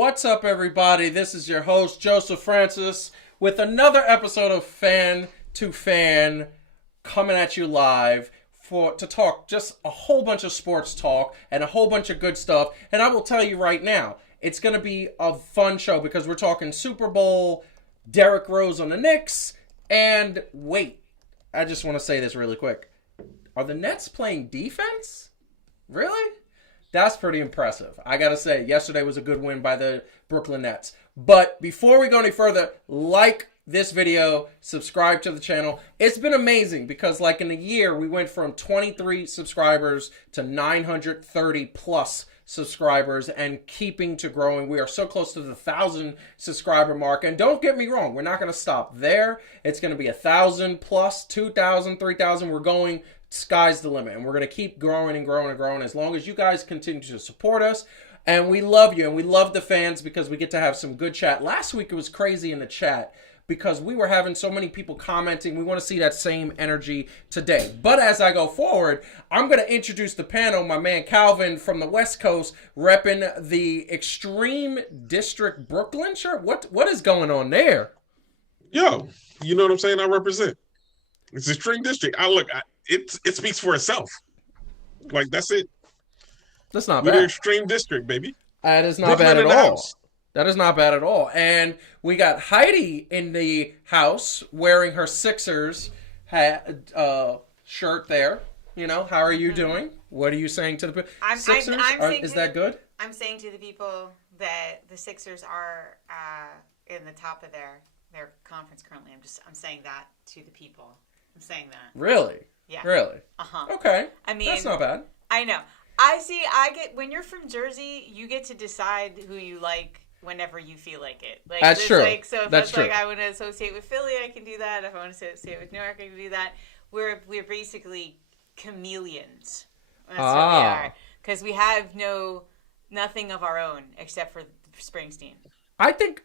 What's up, everybody? This is your host, Joseph Francis, with another episode of Fan2Fan coming at you live to talk just a whole bunch of sports talk and a whole bunch of good stuff. And I will tell you right now, it's going to be a fun show because we're talking Super Bowl, Derrick Rose on the Knicks, and wait, I just want to say this really quick. Are the Nets playing defense? Really? That's pretty impressive. I gotta say, yesterday was a good win by the Brooklyn Nets. But before we go any further, like this video, subscribe to the channel. It's been amazing because like in a year, we went from 23 subscribers to 930 plus subscribers and keeping to growing. We are so close to the 1,000 subscriber mark. And don't get me wrong, we're not gonna stop there. It's gonna be 1,000 plus, 2,000, 3,000. We're going sky's the limit, and we're going to keep growing and growing and growing as long as you guys continue to support us. And we love you, and we love the fans because we get to have some good chat. Last week it was crazy in the chat because we were having so many people commenting. We want to see that same energy today. But as I go forward, I'm going to introduce the panel. My man Calvin from the West Coast repping the Extreme District Brooklyn shirt. What is going on there? Yo, you know what I'm saying? I represent. It's Extreme District. It speaks for itself. Like, that's it. That's not We're bad. the Extreme District, baby. That is not Brooklyn bad at in the all. house. That is not bad at all. And we got Heidi in the house wearing her Sixers shirt there. You know, how are you doing? What are you saying to the people? Sixers? Is that good? I'm saying to the people that the Sixers are in the top of their conference currently. I'm saying that to the people. I'm saying that. Really? Yeah. Really? Uh-huh. Okay. I mean, that's not bad. I know. When you're from Jersey, you get to decide who you like whenever you feel like it. Like, that's true. Like, so if that's true. like I want to associate with Philly, I can do that. If I want to associate with New York, I can do that. We're basically chameleons. That's what we are. Because we have nothing of our own except for Springsteen. I think,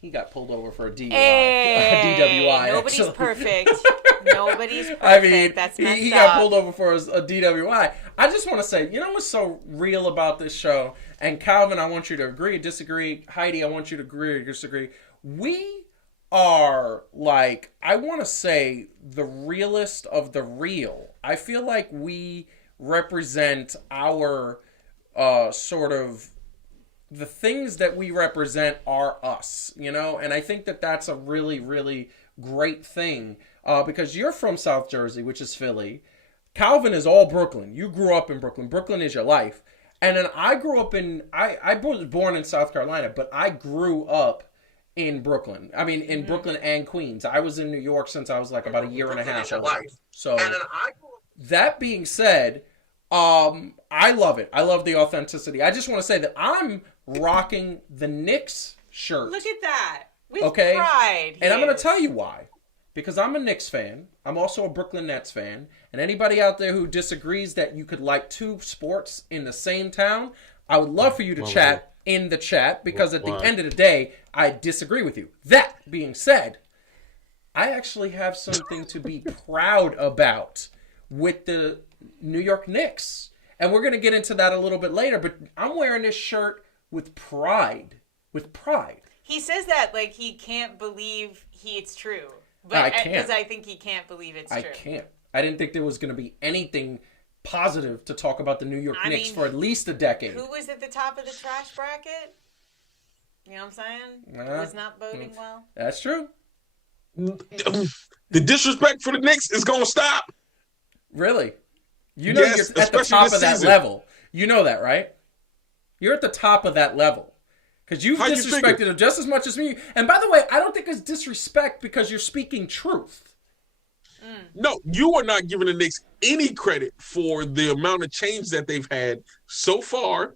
he got pulled over for a DUI. Hey, DWI. nobody's actually. perfect. Nobody's perfect. I mean, that's messed he up. got pulled over for a DWI. I just want to say, you know what's so real about this show? And Calvin, I want you to agree, disagree. Heidi, I want you to agree or disagree. We are like, I want to say, the realest of the real. I feel like we represent our sort of, the things that we represent are us, you know? And I think that that's a really, really great thing because you're from South Jersey, which is Philly. Calvin is all Brooklyn. You grew up in Brooklyn. Brooklyn is your life. And then I grew up I was born in South Carolina, but I grew up in Brooklyn. I mean, in Brooklyn and Queens. I was in New York since I was like about a year and a half old. So that being said, I love it. I love the authenticity. I just want to say that I'm rocking the Knicks shirt. Look at that. With okay? pride. And I'm going to tell you why. Because I'm a Knicks fan. I'm also a Brooklyn Nets fan. And anybody out there who disagrees that you could like two sports in the same town, I would love for you to chat in the chat. Because at the end of the day, I disagree with you. That being said, I actually have something to be proud about with the New York Knicks. And we're going to get into that a little bit later. But I'm wearing this shirt with pride. With pride. He says that like he can't believe it's true. But I can't. Because I think he can't believe it's true. I can't. I didn't think there was going to be anything positive to talk about the New York Knicks for at least a decade. Who was at the top of the trash bracket? You know what I'm saying? Was not voting well. That's true. The disrespect for the Knicks is going to stop. Really? You know you're at the top of that level. You know that, right? You're at the top of that level. Because you've disrespected them just as much as me. And by the way, I don't think it's disrespect because you're speaking truth. No, you are not giving the Knicks any credit for the amount of change that they've had so far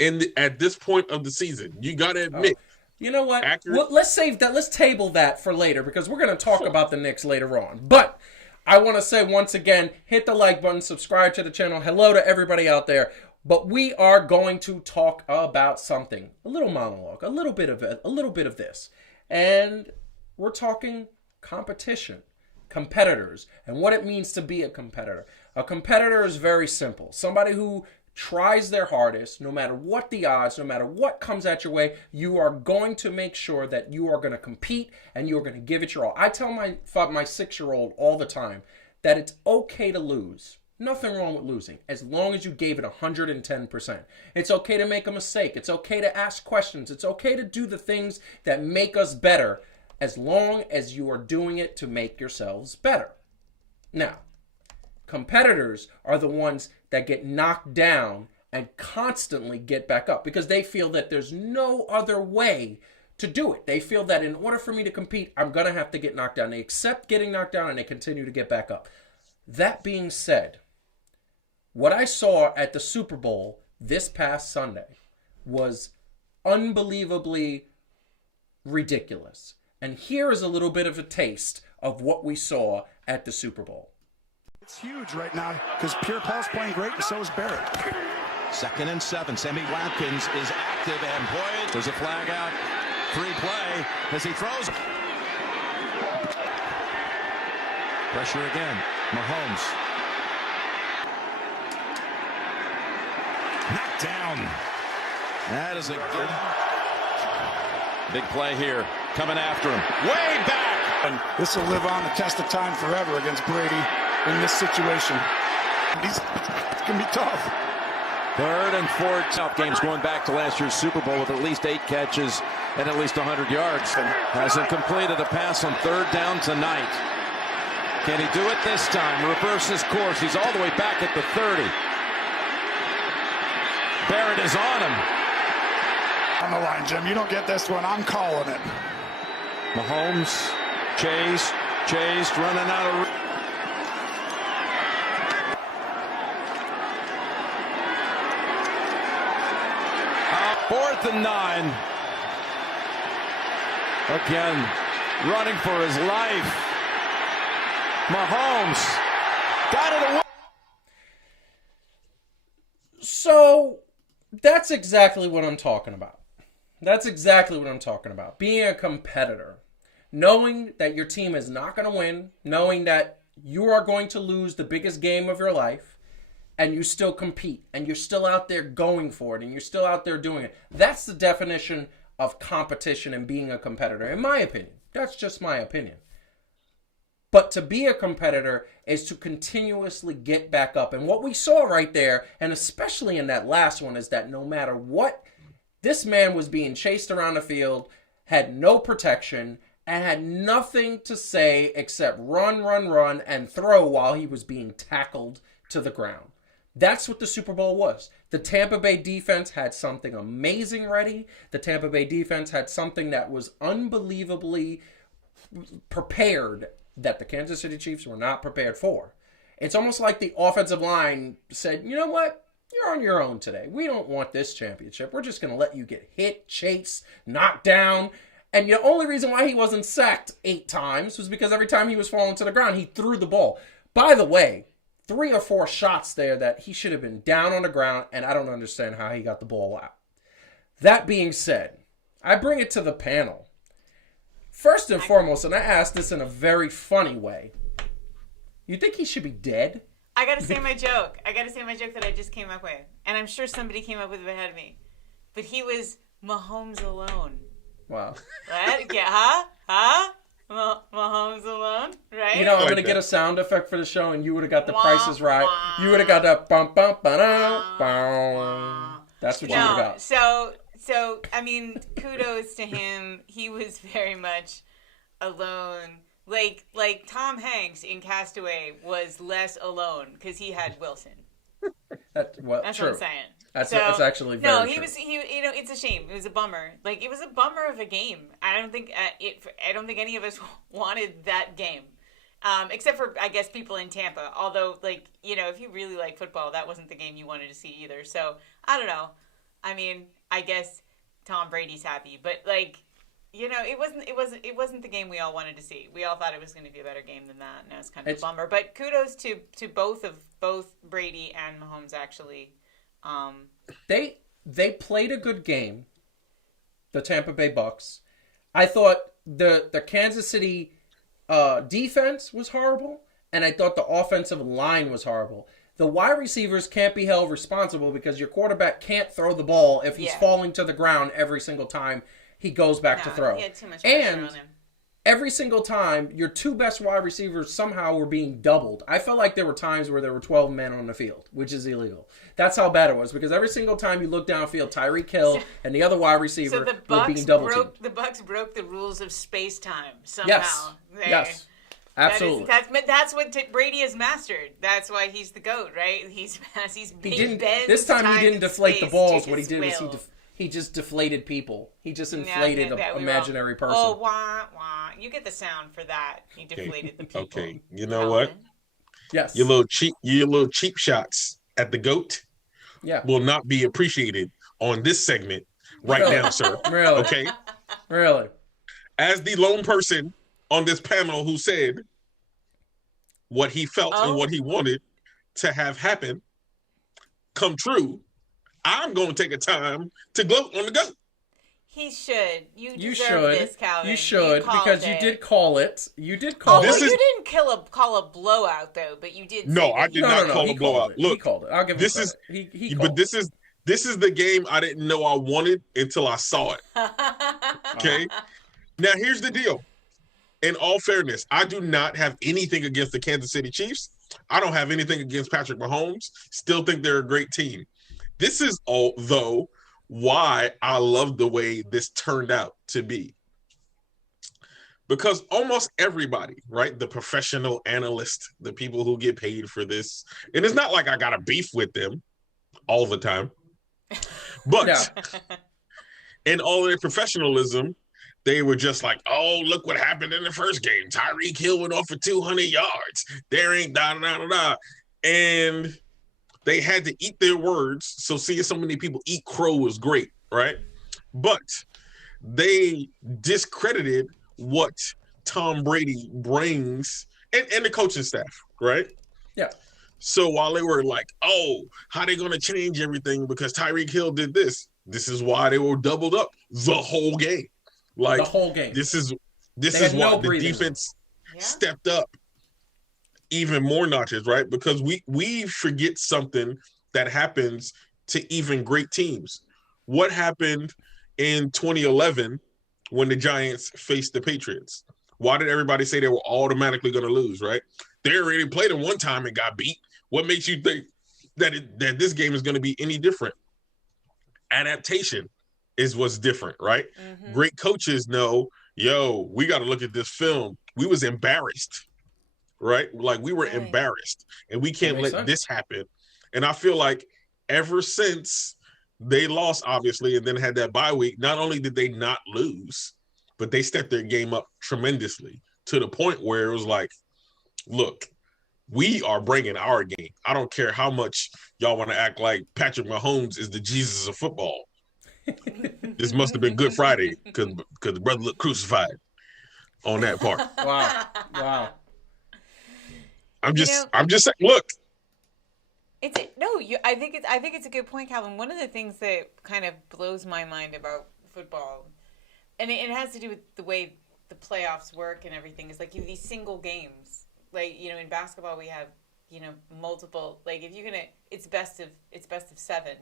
at this point of the season. You got to admit. You know what? Well, let's save that. Let's table that for later because we're going to talk about the Knicks later on. But I want to say once again, hit the like button, subscribe to the channel. Hello to everybody out there. But we are going to talk about something, a little monologue, a little bit of this. And we're talking competition, competitors, and what it means to be a competitor. A competitor is very simple. Somebody who tries their hardest, no matter what the odds, no matter what comes at your way, you are going to make sure that you are going to compete and you're going to give it your all. I tell my 6-year-old all the time that it's okay to lose. Nothing wrong with losing, as long as you gave it 110%. It's okay to make a mistake. It's okay to ask questions. It's okay to do the things that make us better, as long as you are doing it to make yourselves better. Now, competitors are the ones that get knocked down and constantly get back up because they feel that there's no other way to do it. They feel that in order for me to compete, I'm going to have to get knocked down. They accept getting knocked down and they continue to get back up. That being said, what I saw at the Super Bowl this past Sunday was unbelievably ridiculous. And here is a little bit of a taste of what we saw at the Super Bowl. It's huge right now because Pierre Paul's playing great and so is Barrett. 2nd and 7. Sammy Watkins is active and boy, there's a flag out. Free play as he throws. Pressure again. Mahomes. Knocked down. That is a good. Big play here. Coming after him. Way back. And this will live on the test of time forever against Brady in this situation. It's going to be tough. 3rd and 4 South games going back to last year's Super Bowl with at least 8 catches and at least 100 yards. Hasn't completed a pass on 3rd down tonight. Can he do it this time? Reverse his course. He's all the way back at the 30. Barrett is on him. On the line, Jim. You don't get this one. I'm calling it. Mahomes, chased, running out of. 4th and 9. Again, running for his life. Mahomes got it away. So that's exactly what I'm talking about. That's exactly what I'm talking about. Being a competitor, knowing that your team is not going to win, knowing that you are going to lose the biggest game of your life, and you still compete, and you're still out there going for it, and you're still out there doing it. That's the definition of competition and being a competitor, in my opinion. That's just my opinion. But to be a competitor is to continuously get back up. And what we saw right there, and especially in that last one, is that no matter what, this man was being chased around the field, had no protection, and had nothing to say except run, and throw while he was being tackled to the ground. That's what the Super Bowl was. The Tampa Bay defense had something amazing ready. The Tampa Bay defense had something that was unbelievably prepared that the Kansas City Chiefs were not prepared for. It's almost like the offensive line said, you know what? You're on your own today. We don't want this championship. We're just going to let you get hit, chased, knocked down. And the only reason why he wasn't sacked 8 times was because every time he was falling to the ground, he threw the ball. By the way, 3 or 4 shots there that he should have been down on the ground, and I don't understand how he got the ball out. That being said, I bring it to the panel. First and foremost, and I ask this in a very funny way, you think he should be dead? I got to say my joke. That I just came up with. And I'm sure somebody came up with it ahead of me. But he was Mahomes alone. Wow. Right? Yeah, huh? Mahomes alone, right? You know, I'm going to get a sound effect for the show, and you would have got the prices right. You would have got that bum, bum, ba-dum, bum. That's what you would have got. So, I mean, kudos to him. He was very much alone. Like Tom Hanks in Castaway was less alone because he had Wilson. That's true. what I'm saying. That's actually very true. It's a shame. It was a bummer. It was a bummer of a game. I don't think any of us wanted that game. Except for, I guess, people in Tampa. Although, if you really like football, that wasn't the game you wanted to see either. So, I don't know. I mean, I guess Tom Brady's happy, but it wasn't the game we all wanted to see. We all thought it was going to be a better game than that, and it was kind of a bummer. But kudos to both Brady and Mahomes actually. They played a good game. The Tampa Bay Bucks. I thought the Kansas City defense was horrible, and I thought the offensive line was horrible. The wide receivers can't be held responsible because your quarterback can't throw the ball if he's falling to the ground every single time he goes back to throw. He had too much pressure on him. Every single time, your two best wide receivers somehow were being doubled. I felt like there were times where there were 12 men on the field, which is illegal. That's how bad it was, because every single time you look downfield, Tyreek Hill and the other wide receiver were being double-teamed. The Bucs broke the rules of space-time somehow. Yes. Absolutely. That's what Brady has mastered. That's why he's the GOAT, right? This time he didn't deflate the balls. What he did was he just deflated people. He just inflated an imaginary person. Oh, wah, wah. You get the sound for that. He deflated the people. Okay, you know what? Yes. Your little cheap shots at the GOAT will not be appreciated on this segment now, sir. Really? Okay? Really? As the lone person on this panel who said what he felt and what he wanted to have happen come true, I'm going to take a time to gloat on the GOAT. He should. You deserve this, Calvin. You should, because you did call it. You did call it. You didn't call a blowout, though, but you did. No, I did not call a blowout. Look, he called it. I'll give him credit. He called but this is the game I didn't know I wanted until I saw it. Okay? Now, here's the deal. In all fairness, I do not have anything against the Kansas City Chiefs. I don't have anything against Patrick Mahomes. Still think they're a great team. This is though why I love the way this turned out to be. Because almost everybody, right, the professional analysts, the people who get paid for this, and it's not like I got a beef with them all the time, but in all their professionalism, they were just like, oh, look what happened in the first game. Tyreek Hill went off for 200 yards. There ain't da-da-da-da-da. And they had to eat their words, so seeing so many people eat crow was great, right? But they discredited what Tom Brady brings and the coaching staff, right? Yeah. So while they were like, oh, how they going to change everything because Tyreek Hill did this? This is why they were doubled up the whole game. Like, the whole game. This is why the defense stepped up even more notches, right? Because we forget something that happens to even great teams. What happened in 2011 when the Giants faced the Patriots? Why did everybody say they were automatically going to lose, right? They already played it one time and got beat. What makes you think that this game is going to be any different? Adaptation is what's different, right? Mm-hmm. Great coaches know, we got to look at this film. We was embarrassed, right? Like, we were embarrassed, and we can't let this happen. And I feel like ever since they lost, obviously, and then had that bye week, not only did they not lose, but they stepped their game up tremendously to the point where it was like, look, we are bringing our game. I don't care how much y'all want to act like Patrick Mahomes is the Jesus of football. This must have been Good Friday because the brother looked crucified on that part. Wow. I'm just saying, look. I think it's a good point, Calvin. One of the things that kind of blows my mind about football, and it has to do with the way the playoffs work and everything, is like you have these single games. Like, in basketball we have, multiple, like if you're gonna, it's best of 7,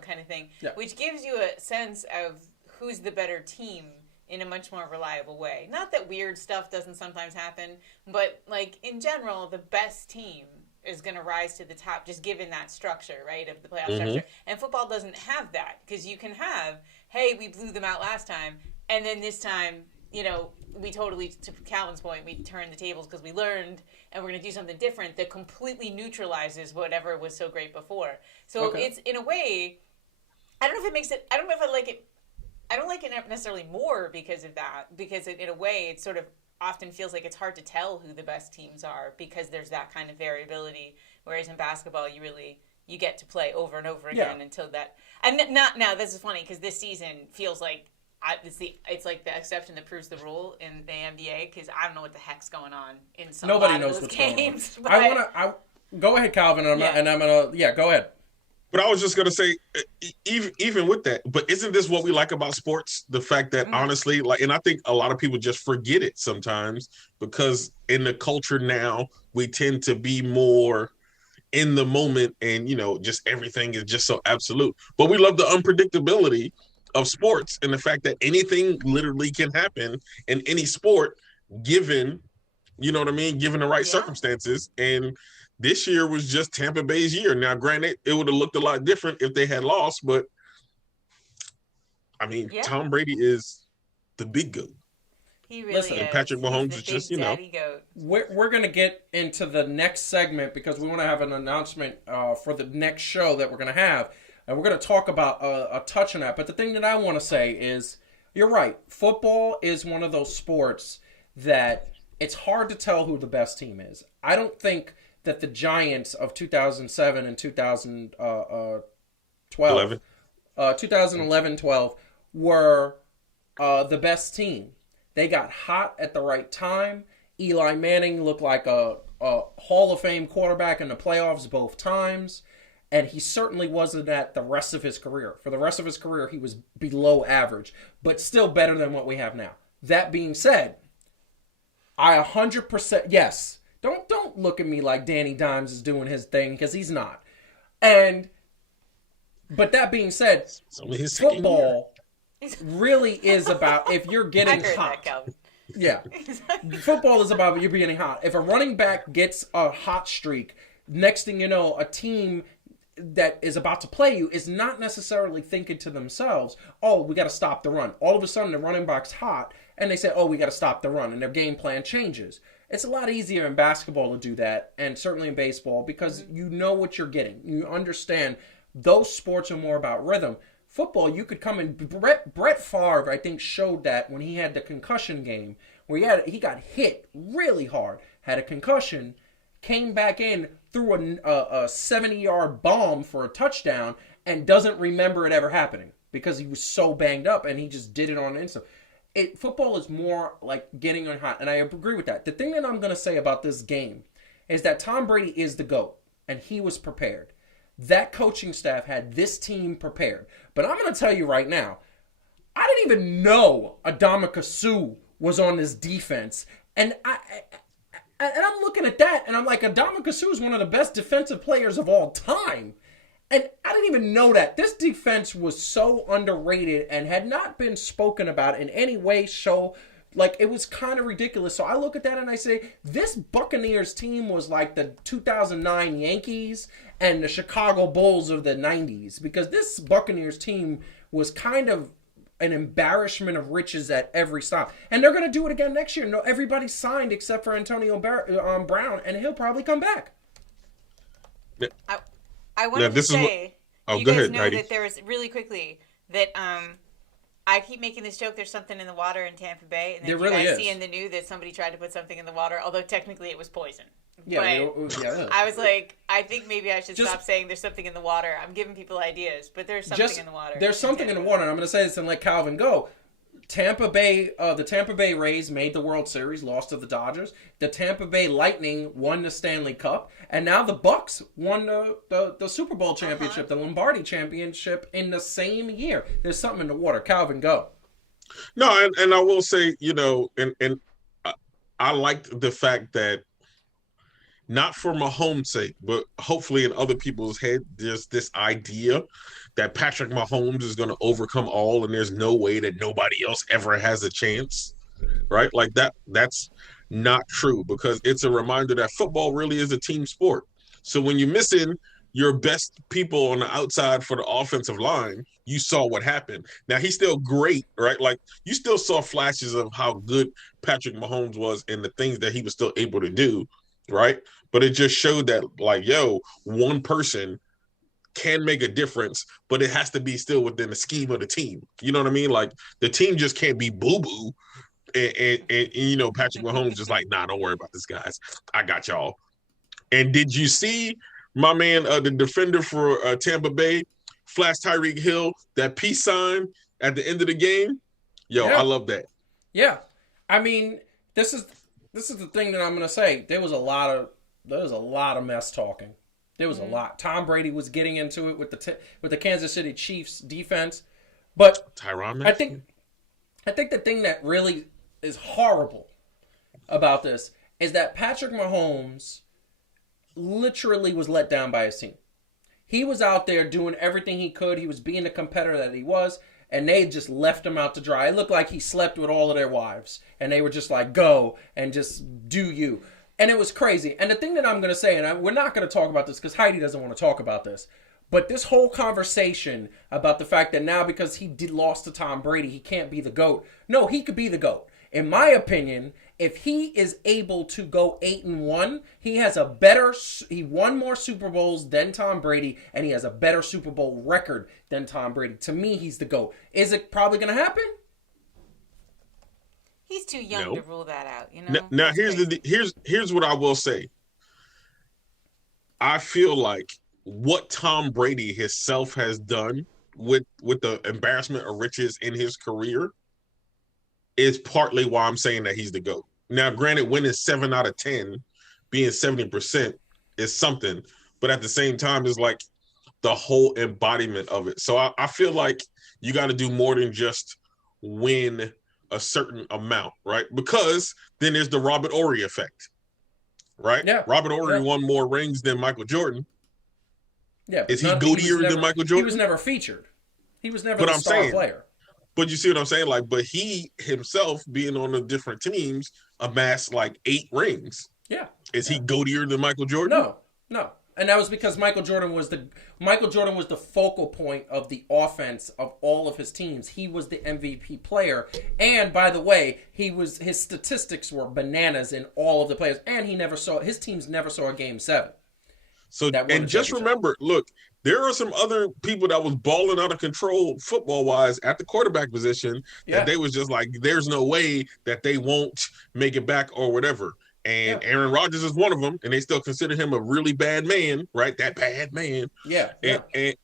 kind of thing, which gives you a sense of who's the better team in a much more reliable way. Not that weird stuff doesn't sometimes happen, but like in general, the best team is going to rise to the top, just given that structure, right, of the playoff structure. And football doesn't have that, because you can have, hey, we blew them out last time, and then this time, we totally, to Calvin's point, we turned the tables because we learned, and we're going to do something different that completely neutralizes whatever was so great before. So it's, in a way, I don't know if it makes it, I don't know if I like it, I don't like it necessarily more because of that, because in a way it sort of often feels like it's hard to tell who the best teams are because there's that kind of variability, whereas in basketball you get to play over and over again until that, and not now, this is funny because this season feels like it's like the exception that proves the rule in the NBA, because I don't know what the heck's going on in some Nobody knows what's games. Going on. Go ahead, Calvin, and I'm gonna go ahead. But I was just gonna say, even with that, but isn't this what we like about sports? The fact that honestly, like, and I think a lot of people just forget it sometimes because in the culture now we tend to be more in the moment, and just everything is just so absolute. But we love the unpredictability of sports and the fact that anything literally can happen in any sport, given given the right circumstances. And this year was just Tampa Bay's year. Now, granted, it would have looked a lot different if they had lost, but I mean, Tom Brady is the big goat. He really is. And Patrick Mahomes is just, goat. We're going to get into the next segment because we want to have an announcement for the next show that we're going to have. And we're going to talk about a touch on that. But the thing that I want to say is, you're right. Football is one of those sports that it's hard to tell who the best team is. I don't think that the Giants of 2007 and 2011-12 were the best team. They got hot at the right time. Eli Manning looked like a Hall of Fame quarterback in the playoffs both times. And he certainly wasn't at the rest of his career. For the rest of his career, he was below average, but still better than what we have now. That being said, I 100%, yes. Don't look at me like Danny Dimes is doing his thing, because he's not. But that being said, football really is about if you're getting hot. Yeah. Football is about you getting hot. If a running back gets a hot streak, next thing you know, a team that is about to play you is not necessarily thinking to themselves, oh, we got to stop the run. All of a sudden, the running back's hot, and they say, oh, we got to stop the run, and their game plan changes. It's a lot easier in basketball to do that, and certainly in baseball, because you know what you're getting. You understand those sports are more about rhythm. Football, you could come in. Brett Favre, I think, showed that when he had the concussion game, where he got hit really hard, had a concussion, came back in, threw a 70-yard bomb for a touchdown, and doesn't remember it ever happening because he was so banged up, and he just did it on instant. Football is more like getting on hot, and I agree with that. The thing that I'm going to say about this game is that Tom Brady is the GOAT, and he was prepared. That coaching staff had this team prepared. But I'm going to tell you right now, I didn't even know Adama Suh was on this defense, and I'm looking at that, and I'm like, Adama Suh is one of the best defensive players of all time. And I didn't even know that. This defense was so underrated and had not been spoken about in any way. It was kind of ridiculous. So I look at that and I say, this Buccaneers team was like the 2009 Yankees and the Chicago Bulls of the 90s. Because this Buccaneers team was kind of an embarrassment of riches at every stop. And they're going to do it again next year. No, everybody's signed except for Antonio Brown, and he'll probably come back. I wanted to say, you go guys ahead, know Heidi. that there was really quickly that I keep making this joke. There's something in the water in Tampa Bay, and then there really is. See in the news that somebody tried to put something in the water, although technically it was poison. Yeah, but I was like, I think maybe I should stop saying there's something in the water. I'm giving people ideas, but there's something in the water. There's something in the water, and I'm going to say this and let Calvin go. The Tampa Bay Rays made the World Series, lost to the Dodgers. The Tampa Bay Lightning won the Stanley Cup, and now the Bucks won the Super Bowl championship, the Lombardi championship in the same year. There's something in the water. Calvin, go. No, and I will say, and I liked the fact that, not for Mahomes' sake, but hopefully in other people's head, there's this idea that Patrick Mahomes is going to overcome all, and there's no way that nobody else ever has a chance, right? Like that's not true, because it's a reminder that football really is a team sport. So when you're missing your best people on the outside for the offensive line, you saw what happened. Now, he's still great, right? Like, you still saw flashes of how good Patrick Mahomes was and the things that he was still able to do, right? But it just showed that, like, one person can make a difference, but it has to be still within the scheme of the team. You know what I mean? Like, the team just can't be boo-boo. And Patrick Mahomes just like, nah, don't worry about this, guys. I got y'all. And did you see my man, the defender for Tampa Bay, flash Tyreek Hill, that peace sign at the end of the game? I love that. Yeah. I mean, this is the thing that I'm going to say. There was a lot of mess talking. There was a lot. Tom Brady was getting into it with the Kansas City Chiefs defense, but Tyron, I think the thing that really is horrible about this is that Patrick Mahomes literally was let down by his team. He was out there doing everything he could. He was being the competitor that he was, and they just left him out to dry. It looked like he slept with all of their wives, and they were just like, go and just do you. And it was crazy. And the thing that I'm going to say, and we're not going to talk about this because Heidi doesn't want to talk about this, but this whole conversation about the fact that now because he lost to Tom Brady, he can't be the GOAT. No, he could be the GOAT. In my opinion, if he is able to go 8-1, he won more Super Bowls than Tom Brady, and he has a better Super Bowl record than Tom Brady. To me, he's the GOAT. Is it probably going to happen? He's too young to rule that out, you know. Now here's what I will say. I feel like what Tom Brady himself has done with the embarrassment of riches in his career is partly why I'm saying that he's the GOAT. Now, granted, winning 7 out of 10, being 70% is something, but at the same time, it's like the whole embodiment of it. So I feel like you got to do more than just win a certain amount, right? Because then there's the Robert Horry effect, right? Yeah. Robert Horry won more rings than Michael Jordan. Yeah. Is he GOATier than Michael Jordan? He was never featured. He was never the star player. But you see what I'm saying? Like, but he himself, being on the different teams, amassed like 8 rings. Yeah. Is he GOATier than Michael Jordan? No. And that was because Michael Jordan was the focal point of the offense of all of his teams. He was the MVP player. And by the way, his statistics were bananas in all of the players. And his teams never saw a game 7. So, and just remember, look, there are some other people that was balling out of control football-wise at the quarterback position that they was just like, there's no way that they won't make it back or whatever. And Aaron Rodgers is one of them, and they still consider him a really bad man, right? That bad man. Yeah.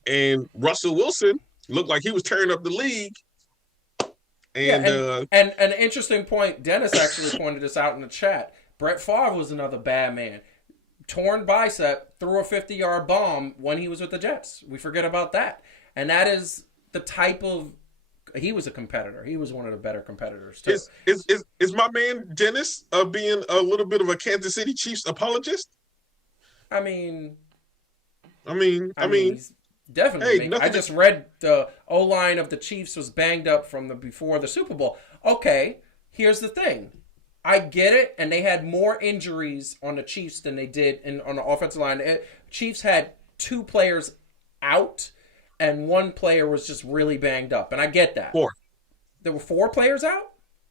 And Russell Wilson looked like he was tearing up the league. And an interesting point, Dennis actually pointed this out in the chat. Brett Favre was another bad man. Torn bicep, threw a 50-yard bomb when he was with the Jets. We forget about that. And that is the type of... He was a competitor. He was one of the better competitors, too. Is my man Dennis being a little bit of a Kansas City Chiefs apologist? I mean, he's definitely. Hey, I just read the O-line of the Chiefs was banged up from before the Super Bowl. Okay, here's the thing. I get it, and they had more injuries on the Chiefs than they did on the offensive line. Chiefs had 2 players out, and 1 player was just really banged up, and I get that. 4. There were 4 players out?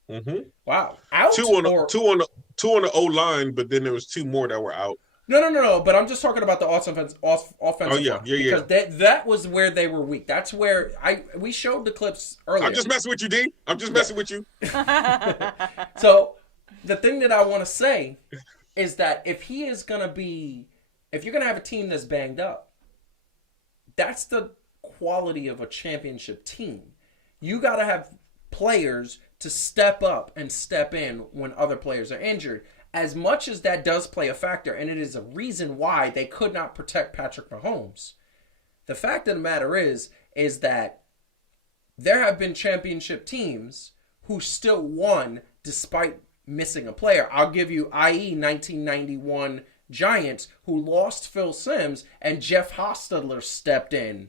Mm-hmm. Wow. Out? 2 on the O-line, but then there was 2 more that were out. No. But I'm just talking about the offensive Oh, yeah. line. Because that was where they were weak. That's where we showed the clips earlier. I'm just messing with you, D. I'm just messing with you. So... The thing that I want to say is that if you're going to have a team that's banged up, that's the quality of a championship team. You got to have players to step up and step in when other players are injured. As much as that does play a factor, and it is a reason why they could not protect Patrick Mahomes, the fact of the matter is that there have been championship teams who still won despite missing a player. I'll give you, i.e., 1991 Giants, who lost Phil Simms, and Jeff Hostetler stepped in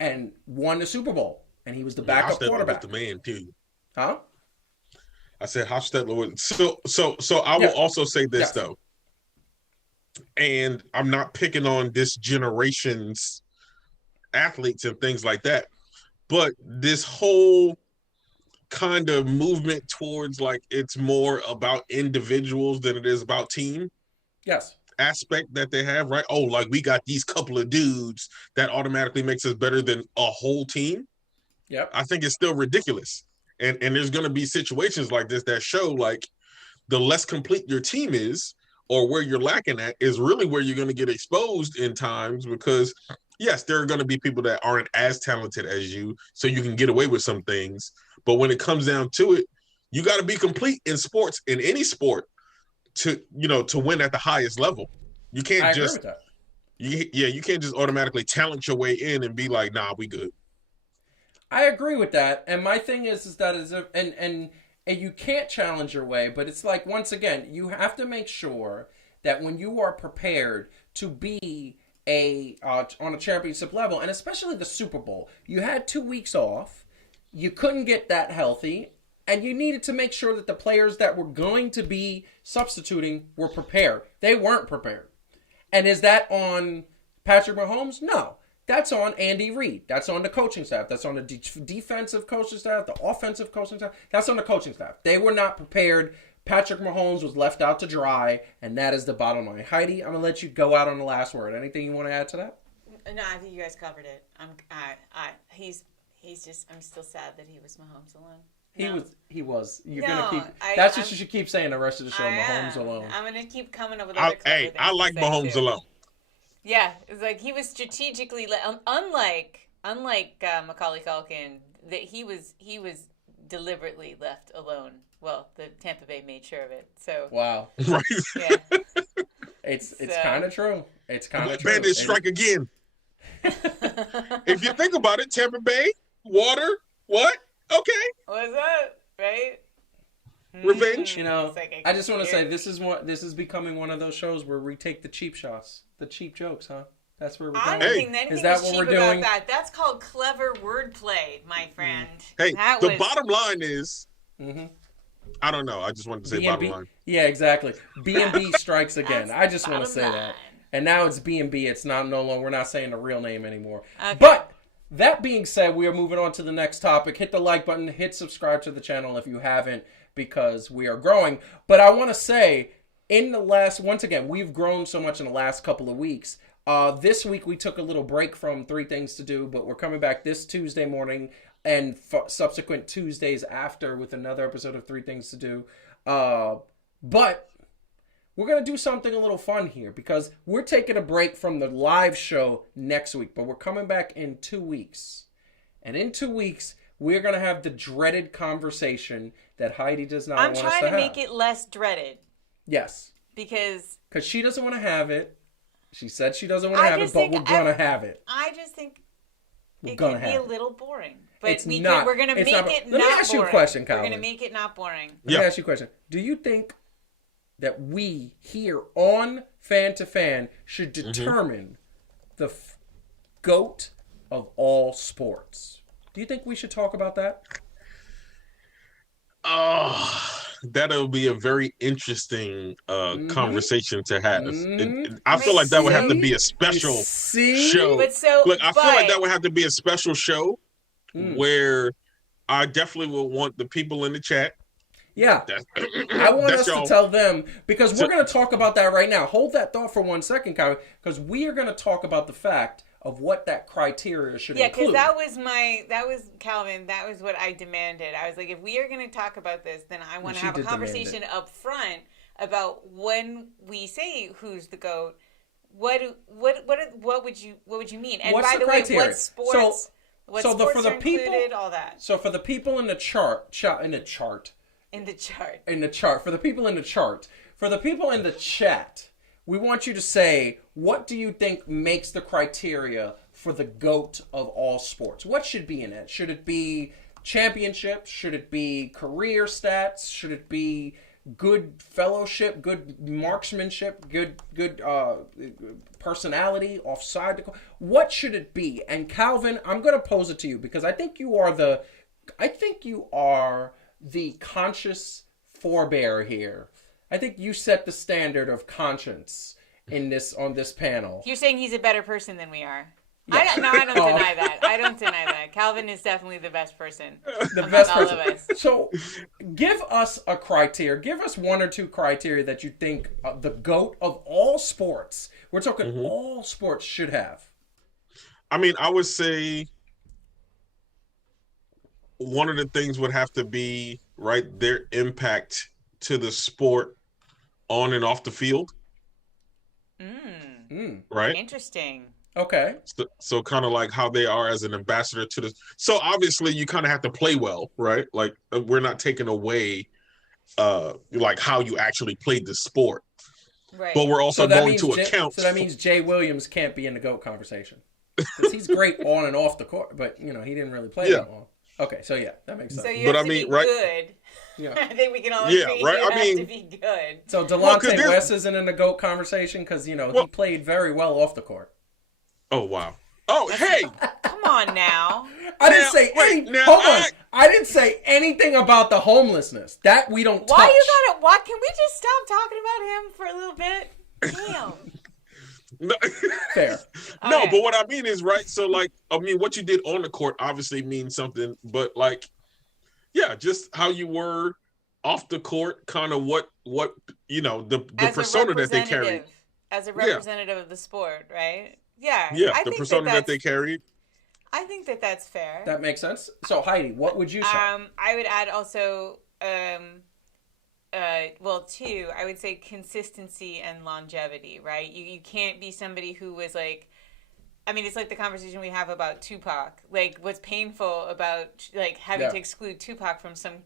and won the Super Bowl, and he was the backup quarterback. Was the man too. Huh? I said Hostetler was so. I will also say this though, and I'm not picking on this generation's athletes and things like that, but this whole kind of movement towards like it's more about individuals than it is about team. Yes. Aspect that they have, right? Oh, like we got these couple of dudes that automatically makes us better than a whole team. Yep. I think it's still ridiculous. And there's going to be situations like this that show like the less complete your team is or where you're lacking at is really where you're going to get exposed in times because yes, there are going to be people that aren't as talented as you, so you can get away with some things. But when it comes down to it, you got to be complete in sports, in any sport, to win at the highest level. You can't agree with that. You can't just automatically talent your way in and be like, nah, we good. I agree with that. And my thing is and you can't challenge your way, but it's like, once again, you have to make sure that when you are prepared to be on a championship level, and especially the Super Bowl. You had 2 weeks off. You couldn't get that healthy, and you needed to make sure that the players that were going to be substituting were prepared. They weren't prepared. And is that on Patrick Mahomes? No. That's on Andy Reid. That's on the coaching staff. That's on the defensive coaching staff, the offensive coaching staff. That's on the coaching staff. They were not prepared. Patrick Mahomes was left out to dry, and that is the bottom line. Heidi, I'm going to let you go out on the last word. Anything you want to add to that? No, I think you guys covered it. He's just, I'm still sad that he was Mahomes alone. He was. You're gonna keep. That's what you should keep saying the rest of the show. Mahomes alone. I'm gonna keep coming up with other clever things I like Mahomes alone. Yeah, it's like he was strategically unlike Macaulay Culkin, that he was deliberately left alone. Well, the Tampa Bay made sure of it. So wow, right? Yeah, it's kind of true. It's kind of true. Bandits strike again. If you think about it, Tampa Bay, water, what? Okay. What's up, right? Revenge. You know, I just want to say this is becoming one of those shows where we take the cheap shots, the cheap jokes, huh? That's where we're going. I don't think anything is that what we're doing? That. That's called clever wordplay, my friend. Hey, the bottom line is, I don't know. I just wanted to say bottom line. Yeah, exactly. B&B strikes again. I just want to say that. And now it's B&B. It's no longer. We're not saying the real name anymore. Okay. But that being said, we are moving on to the next topic. Hit the like button. Hit subscribe to the channel if you haven't, because we are growing. But I want to say, once again, we've grown so much in the last couple of weeks. This week we took a little break from 3 Things to Do, but we're coming back this Tuesday morning and subsequent Tuesdays after with another episode of 3 Things to Do. But we're going to do something a little fun here, because we're taking a break from the live show next week, but we're coming back in 2 weeks. And in 2 weeks, we're going to have the dreaded conversation that Heidi does not want us to have. I'm trying to make it less dreaded. Yes. Because she doesn't want to have it. She said she doesn't want to have it, but we're going to have it. I just think it could be a little boring. But we're going to make it not boring. Let me ask you a question, Calvin. We're going to make it not boring. Let me ask you a question. Do you think that we here on Fan to Fan should determine the GOAT of all sports? Do you think we should talk about that? That'll be a very interesting conversation to have. I feel like that would have to be a special show. Look, I feel like that would have to be a special show where I definitely will want the people in the chat. Yeah, I want us to tell them, because we're going to talk about that right now. Hold that thought for 1 second, Calvin, because we are going to talk about the fact of what that criteria should include. Yeah, because that was Calvin, that was what I demanded. I was like, if we are going to talk about this, then I want to have a conversation up front about when we say who's the GOAT, what would you mean? And what's by the criteria? Way, what sports, for the people, included, all that. So for the people in the chart, for the people in the chart, for the people in the chat, we want you to say, what do you think makes the criteria for the GOAT of all sports? What should be in it? Should it be championships? Should it be career stats? Should it be good fellowship, good marksmanship, good personality, offside the court? What should it be? And Calvin, I'm going to pose it to you, because I think you are the conscious forebearer here. I think you set the standard of conscience on this panel. You're saying he's a better person than we are. Yes. I don't deny that. I don't deny that. Calvin is definitely the best person. The best person. All of us. So give us a criteria. Give us 1 or 2 criteria that you think the GOAT of all sports, we're talking all sports, should have. I mean, I would say one of the things would have to be, right, their impact to the sport on and off the field. Right? Interesting. Okay. So kind of like how they are as an ambassador to the... So obviously you kind of have to play well, right? Like, we're not taking away like how you actually played the sport. Right. But we're also going to account... So that means Jay Williams can't be in the GOAT conversation. Because he's great on and off the court, but, he didn't really play that long. Okay, so yeah, that makes sense. So you have to be good. Yeah. I think we can all agree right. you have to be good. So Delonte West isn't in the GOAT conversation because, he played very well off the court. Oh, wow. Oh, hey! Come on now. I didn't say I didn't say anything about the homelessness. That we don't touch. Why can we just stop talking about him for a little bit? Damn. No. Fair. No, but what I mean is, right, so, like, what you did on the court obviously means something, but, like, yeah, just how you were off the court, kind of what the persona that they carried. As a representative of the sport, right? Yeah. Yeah, the persona that they carried. I think that's fair. That makes sense. So, Heidi, what would you say? I would add also, two, I would say consistency and longevity, right? You can't be somebody who was like, it's like the conversation we have about Tupac. Like, what's painful about, like, having to exclude Tupac from some...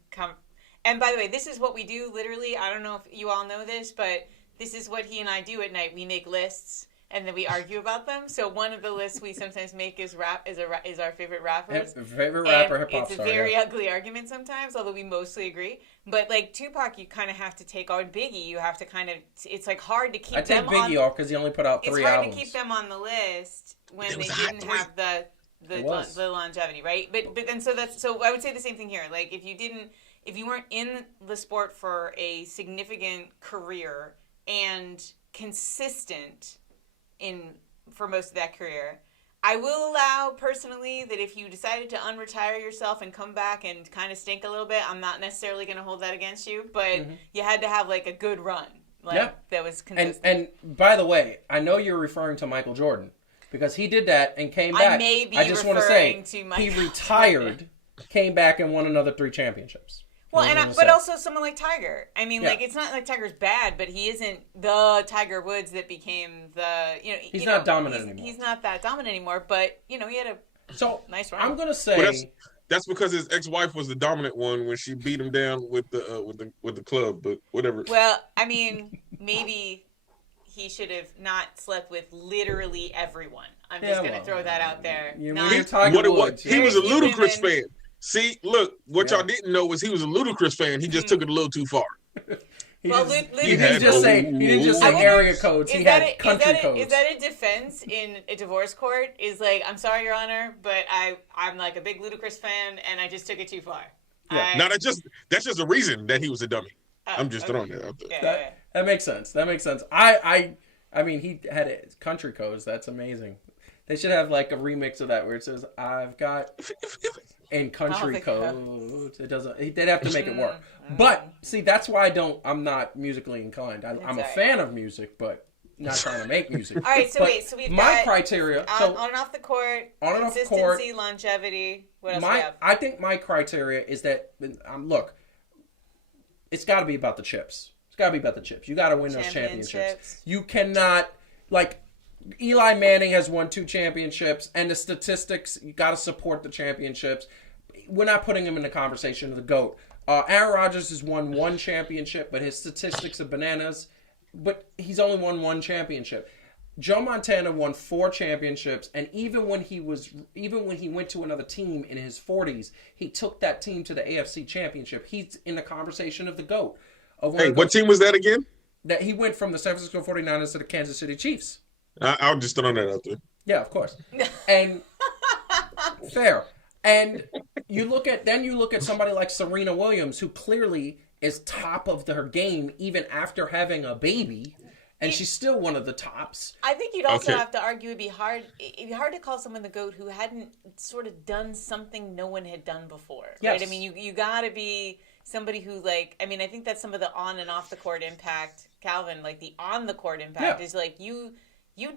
And by the way, this is what we do, literally. I don't know if you all know this, but this is what he and I do at night. We make lists, and then we argue about them. So one of the lists we sometimes make is our favorite rappers. Favorite rapper, hip-hop star. It's a very ugly argument sometimes, although we mostly agree. But, like, Tupac, you kind of have to take on Biggie. You have to kind of... It's, like, hard to keep them on... I take Biggie off because he only put out 3 albums. It's hard to keep them on the list when they didn't have the longevity, right? But then so I would say the same thing here. Like, if you weren't in the sport for a significant career and consistent for most of that career, I will allow personally that if you decided to unretire yourself and come back and kind of stink a little bit, I'm not necessarily going to hold that against you, but you had to have like a good run. That was consistent. And by the way, I know you're referring to Michael Jordan because he did that and came back. I just want to say he retired, came back and won another 3 championships. Well, but also someone like Tiger. Like, it's not like Tiger's bad, but he isn't the Tiger Woods that became the, He's not dominant anymore. He's not that dominant anymore, but, he had a nice run. I'm going to say... That's because his ex-wife was the dominant one when she beat him down with the club, but whatever. Well, maybe he should have not slept with literally everyone. I'm just going to throw that out there. He was a Ludacris fan. See, look, what y'all didn't know was he was a Ludacris fan. He just took it a little too far. He didn't just say area codes. He had country codes. Is that a defense in a divorce court? Is like, I'm sorry, Your Honor, but I'm like a big Ludacris fan, and I just took it too far. Yeah. No, that's just a reason that he was a dummy. I'm just throwing that out there. That makes sense. I mean, he had country codes. That's amazing. They should have like a remix of that where it says, "I've got." In country codes, it doesn't. They'd have to make it work. But see, that's why I'm not musically inclined. I'm a fan of music, but not trying to make music. All right, so we've my got criteria. On and off the court, consistency, longevity. What else do we have? I think my criteria is that look, it's got to be about the chips. It's got to be about the chips. You got to win those championships. You cannot Eli Manning has won 2 championships, and the statistics, you got to support the championships. We're not putting him in the conversation of the GOAT. Aaron Rodgers has won 1 championship, but his statistics are bananas. But he's only won 1 championship. Joe Montana won 4 championships, and even when he went to another team in his 40s, he took that team to the AFC Championship. He's in the conversation of the GOAT. What team was that again? That he went from the San Francisco 49ers to the Kansas City Chiefs. I'll just throw that out there. Yeah, of course. And fair. And you look at somebody like Serena Williams, who clearly is top of her game even after having a baby, and she's still one of the tops. I think you'd also have to argue it'd be hard to call someone the GOAT who hadn't sort of done something no one had done before. Yes. Right? You gotta be somebody who I think that's some of the on and off the court impact, Calvin, like the on the court impact is like you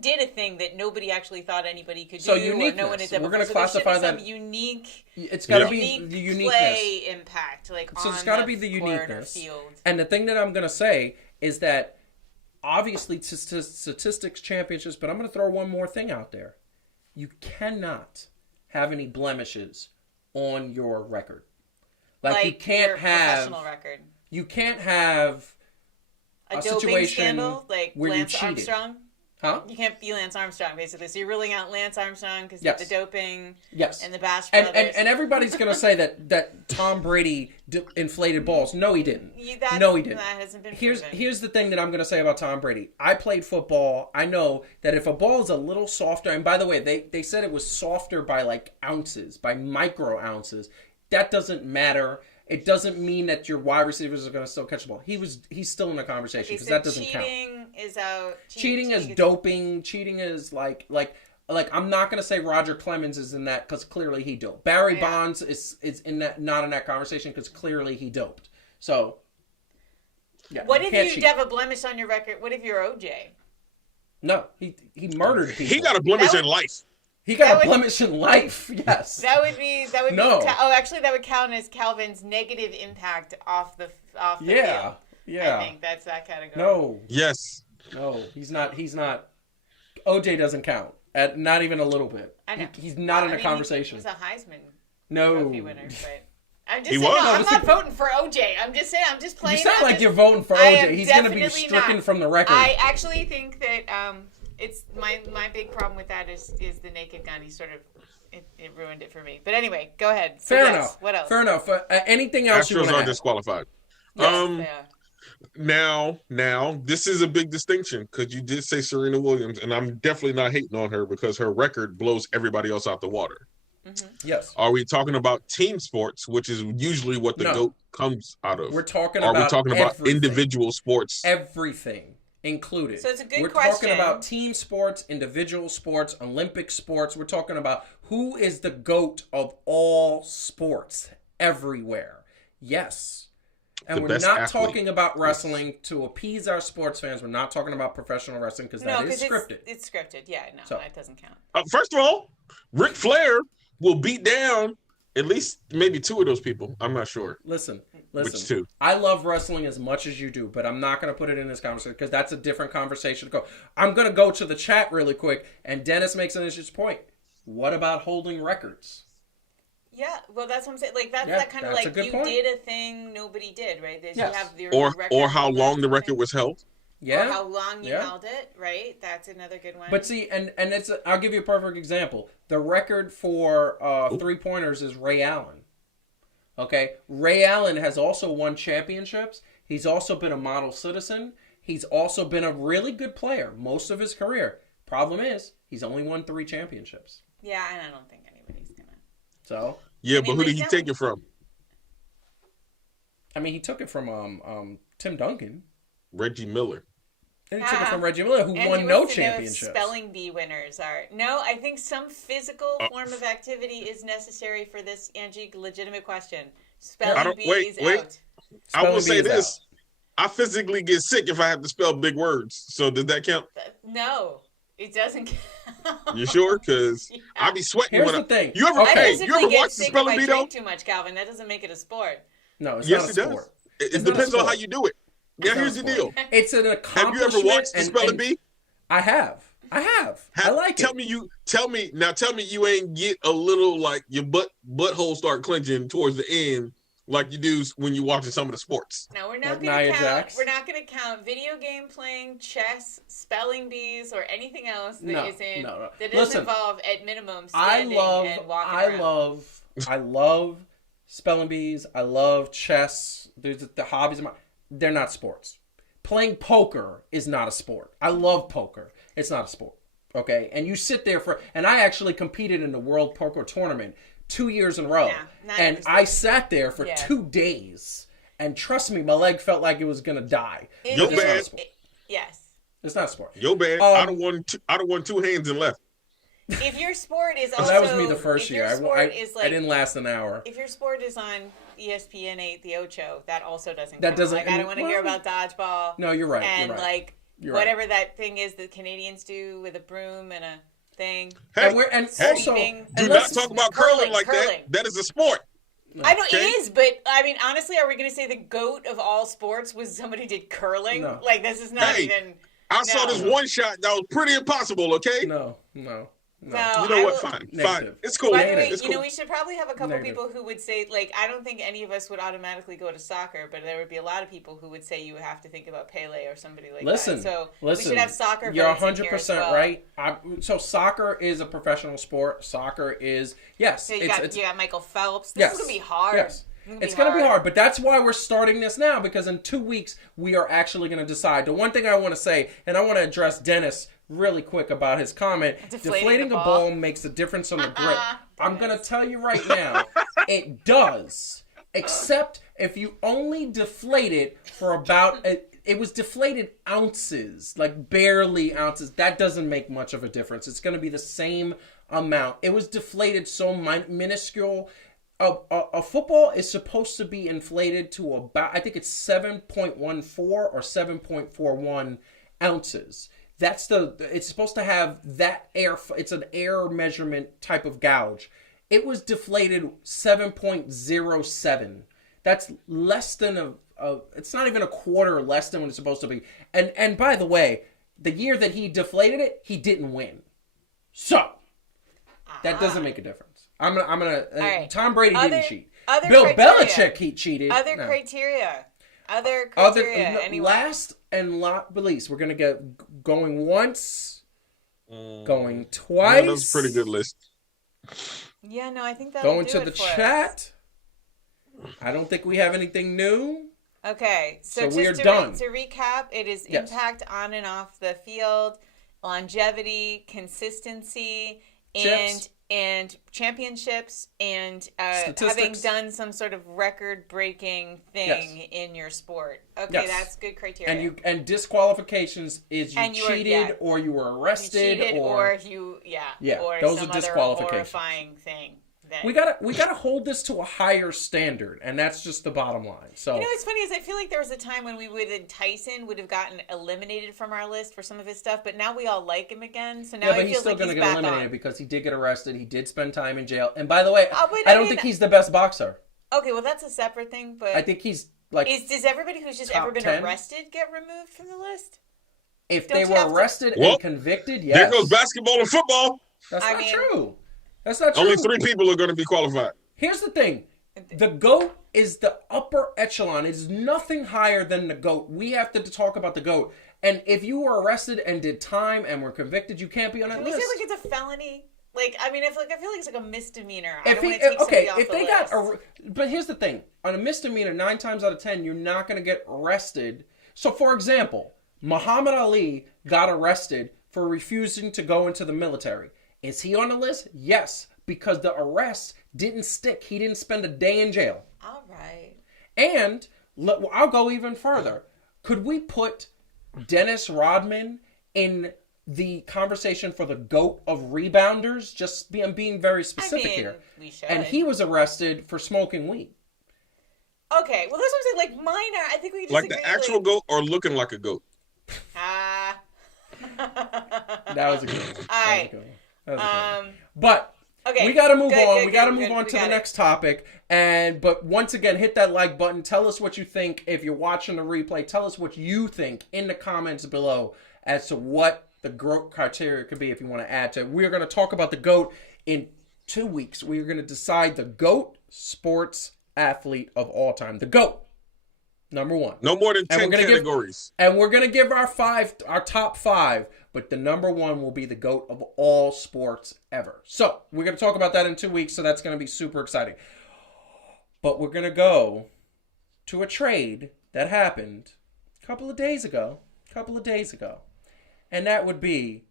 did a thing that nobody actually thought anybody could do. Or no one had done. We're going to classify that. Unique. It's got to be the uniqueness. Play impact, so it's got to be the uniqueness. And the thing that I'm going to say is that obviously statistics championships, but I'm going to throw one more thing out there. You cannot have any blemishes on your record. You can't have professional record. You can't have a situation scandal, like where Lance you cheated. Armstrong. Huh? You can't be Lance Armstrong, basically. So you're ruling out Lance Armstrong because Yes. of the doping Yes. and the Bash Brothers. And everybody's going to say that Tom Brady inflated balls. No, he didn't. No, he didn't. That hasn't been proven. Here's the thing that I'm going to say about Tom Brady. I played football. I know that if a ball is a little softer, and by the way, they said it was softer by like ounces, by micro ounces. That doesn't matter. It doesn't mean that your wide receivers are going to still catch the ball. He's still in the conversation because that doesn't count. Cheating is out. Cheating is doping. Cheating is like I'm not going to say Roger Clemens is in that because clearly he doped. Barry Bonds is in that, not in that conversation because clearly he doped. So, yeah. What if you have a blemish on your record? What if you're OJ? No, he murdered people. He got a blemish in life. He got a blemish in life. Yes. That would be. No. Actually, that would count as Calvin's negative impact off the field. Yeah. I think that's that category. No. Yes. No, he's not. OJ doesn't count. Not even a little bit. I know. He's not in a conversation. He was a Heisman Trophy winner, but I'm just He saying. was? No, I'm not voting for OJ. I'm just saying. I'm just playing. You sound like you're voting for OJ. He's going to be definitely stricken not. from the record. I actually think that it's my big problem with that is the Naked Gun. He sort of it ruined it for me. But anyway, go ahead. So Fair enough. What else? Fair enough. Anything else you want Astros to are add? disqualified. Yes, Now, this is a big distinction because you did say Serena Williams, and I'm definitely not hating on her because her record blows everybody else out the water. Mm-hmm. Yes. Are we talking about team sports, which is usually what the GOAT comes out of? We're talking Are about we talking about everything. individual sports? Everything included. So it's a good We're question. talking about team sports, individual sports, Olympic sports. We're talking about who is the GOAT of all sports everywhere. Yes. And we're not talking about wrestling to appease our sports fans. We're not talking about professional wrestling because that is scripted. It's scripted. Yeah, no, that doesn't count. First of all, Ric Flair will beat down at least maybe two of those people. I'm not sure. Listen. Which two? I love wrestling as much as you do, but I'm not going to put it in this conversation because that's a different conversation to go. I'm going to go to the chat really quick, and Dennis makes an interesting point. What about holding records? Yeah, well, that's what I'm saying. Like that kind of like you point. did a thing nobody did, right? Yes. You have the or how long the record was held. Yeah. Or how long you held it, right? That's another good one. But see, and it's I'll give you a perfect example. The record for 3-pointers is Ray Allen. Okay? Ray Allen has also won championships. He's also been a model citizen. He's also been a really good player most of his career. Problem is, he's only won 3 championships. Yeah, and I don't think anybody's going to. So... Yeah, but who did he take it from? I mean, he took it from Tim Duncan. Reggie Miller. And he took it from Reggie Miller, who won no championships. Spelling bee winners are. No, I think some physical form of activity is necessary for this, Angie, legitimate question. Spelling bee is out. I will say this. I physically get sick if I have to spell big words. So does that count? No. It doesn't count. You sure? Because I be sweating. Here's the thing. You ever watch the spelling bee though? Too much, Calvin. That doesn't make it a sport. No, it's not a sport. Does. It depends on how you do it. Yeah, here's the deal. It's an accomplishment. Have you ever watched the spelling bee? I have. I like it. Tell me you ain't get a little like your butthole start clenching towards the end like you do when you're watching some of the sports. No, we're not going to count. We're not going to count video game playing, chess, spelling bees, or anything else that doesn't involve at minimum standing and walking around. I love spelling bees. I love chess. There's the hobbies. They're not sports. Playing poker is not a sport. I love poker. It's not a sport. Okay, and you sit there and I actually competed in the World Poker Tournament 2 years in a row. And I sat there for 2 days. And trust me, my leg felt like it was going to die. You're bad. Yes. It's not a sport. You're bad. I'd have won 2 hands and left. If your sport is also... that was me the first year. I didn't last an hour. If your sport is on ESPN 8, the Ocho, that also doesn't that count. Doesn't, I don't want to hear about dodgeball. No, you're right. And you're whatever that thing is that Canadians do with a broom and a thing. Hey, do not talk about curling like that. That is a sport. I know it is, but I mean, honestly, are we going to say the GOAT of all sports was somebody who did curling? No. Like, this is not even... I saw this one shot that was pretty impossible, okay? No. No, you know what? Fine. It's cool. By the way, it's cool. we should probably have a couple people who would say, like, I don't think any of us would automatically go to soccer, but there would be a lot of people who would say you have to think about Pele or somebody like that. So we should have soccer. You're 100% right. So soccer is a professional sport. Soccer is So you got Michael Phelps. This is gonna be hard. Yes. It's going to be hard, but that's why we're starting this now, because in 2 weeks, we are actually going to decide. The one thing I want to say, and I want to address Dennis really quick about his comment, deflating a ball makes a difference on the grip. I'm going to tell you right now, it does, except if you only deflate it for about, it was deflated ounces, like barely ounces. That doesn't make much of a difference. It's going to be the same amount. It was deflated so minuscule. A football is supposed to be inflated to about, I think it's 7.14 or 7.41 ounces. It's supposed to have that air, it's an air measurement type of gauge. It was deflated 7.07. That's less than it's not even a quarter less than what it's supposed to be. And by the way, the year that he deflated it, he didn't win. So, that doesn't make a difference. I'm gonna. Right. Tom Brady didn't cheat. Bill Belichick he cheated. Other criteria. Last and not least, we're gonna get going once, going twice. That's a pretty good list. Yeah, no, I think that going to the chat. I don't think we have anything new. Okay, so we are done. To recap, it is impact on and off the field, longevity, consistency, and championships, and having done some sort of record-breaking thing in your sport. Okay, that's good criteria. And disqualifications is you cheated or you were arrested or those some are disqualifications. Other horrifying thing. We gotta hold this to a higher standard, and that's just the bottom line. So what's funny is I feel like there was a time when Tyson would have gotten eliminated from our list for some of his stuff, but now we all like him again. So now but he's still gonna get eliminated because he did get arrested. He did spend time in jail. And by the way, I don't think he's the best boxer. Okay, well that's a separate thing. But I think he's like does everybody who's just ever been 10? Arrested get removed from the list? If they were arrested and convicted, yes. There goes basketball and football. That's not true. That's not true. Only 3 people are going to be qualified. Here's the thing. The GOAT is the upper echelon. It is nothing higher than the GOAT. We have to talk about the GOAT. And if you were arrested and did time and were convicted, you can't be on that list. Can we say like it's a felony? Like, I mean, I feel like it's like a misdemeanor. I don't want to take somebody off the list. But here's the thing. On a misdemeanor, 9 times out of 10, you're not going to get arrested. So, for example, Muhammad Ali got arrested for refusing to go into the military. Is he on the list? Yes, because the arrest didn't stick. He didn't spend a day in jail. All right. And I'll go even further. Could we put Dennis Rodman in the conversation for the GOAT of rebounders? Just being very specific here. We should. And he was arrested for smoking weed. Okay, well that's what I'm saying. Like minor, I think we disagree. Like the actual GOAT or looking like a GOAT? That was a good one. All right. But we got to move on. We got to move on to the next topic. But once again, hit that like button. Tell us what you think. If you're watching the replay, tell us what you think in the comments below as to what the GOAT criteria could be if you want to add to it. We're going to talk about the GOAT in 2 weeks. We're going to decide the GOAT sports athlete of all time. The GOAT. Number 1. No more than 10 categories. And we're going to give our top 5, but the number 1 will be the GOAT of all sports ever. So, we're going to talk about that in 2 weeks, so that's going to be super exciting. But we're going to go to a trade that happened a couple of days ago. And that would be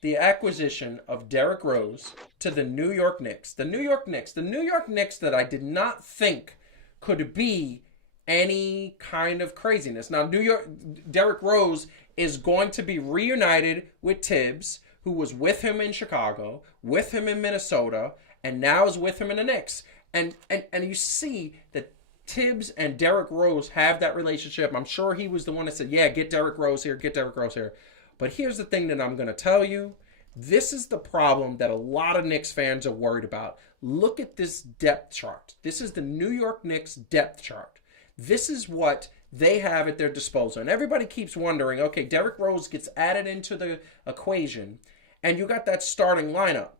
the acquisition of Derrick Rose to the New York Knicks. The New York Knicks that I did not think could be any kind of craziness. Now, Derrick Rose is going to be reunited with Tibbs, who was with him in Chicago, with him in Minnesota, and now is with him in the Knicks. And you see that Tibbs and Derrick Rose have that relationship. I'm sure he was the one that said, yeah, get Derrick Rose here. But here's the thing that I'm going to tell you. This is the problem that a lot of Knicks fans are worried about. Look at this depth chart. This is the New York Knicks depth chart. This is what they have at their disposal. And everybody keeps wondering, okay, Derrick Rose gets added into the equation. and you got that starting lineup.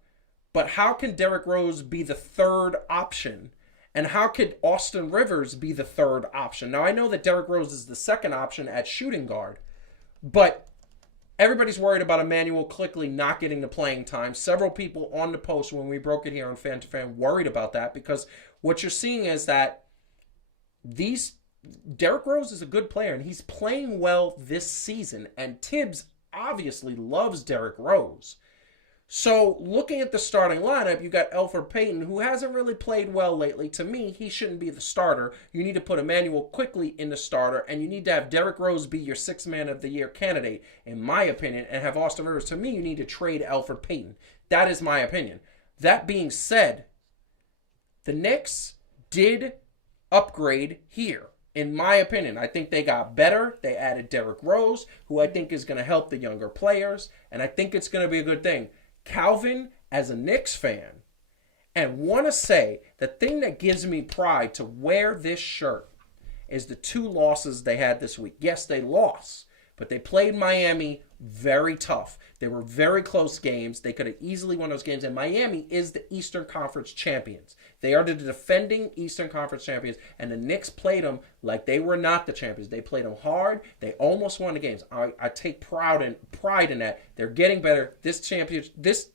But how can Derrick Rose be the third option? And how could Austin Rivers be the third option? Now, I know that Derrick Rose is the second option at shooting guard, but everybody's worried about Emmanuel Quickley not getting the playing time. Several people on the post when we broke it here on Fan2Fan worried about that, because what you're seeing is that Derrick Rose is a good player, and he's playing well this season, and Tibbs obviously loves Derrick Rose. So, looking at the starting lineup, you got Elfrid Payton, who hasn't really played well lately. To me, he shouldn't be the starter. You need to put Emmanuel Quickley in the starter, and you need to have Derrick Rose be your Sixth Man of the Year candidate, in my opinion, and have Austin Rivers. To me, you need to trade Elfrid Payton. That is my opinion. That being said, the Knicks did upgrade here. In my opinion, I think they got better. They added Derrick Rose, who I think is going to help the younger players, and I think it's going to be a good thing. Calvin, as a Knicks fan, and want to say the thing that gives me pride to wear this shirt is the 2 losses they had this week. Yes, they lost, but they played Miami very tough. They were very close games. They could have easily won those games, and Miami is the Eastern Conference champions. They are the defending Eastern Conference champions, and the Knicks played them like they were not the champions. They played them hard. They almost won the games. I take pride in that. They're getting better. This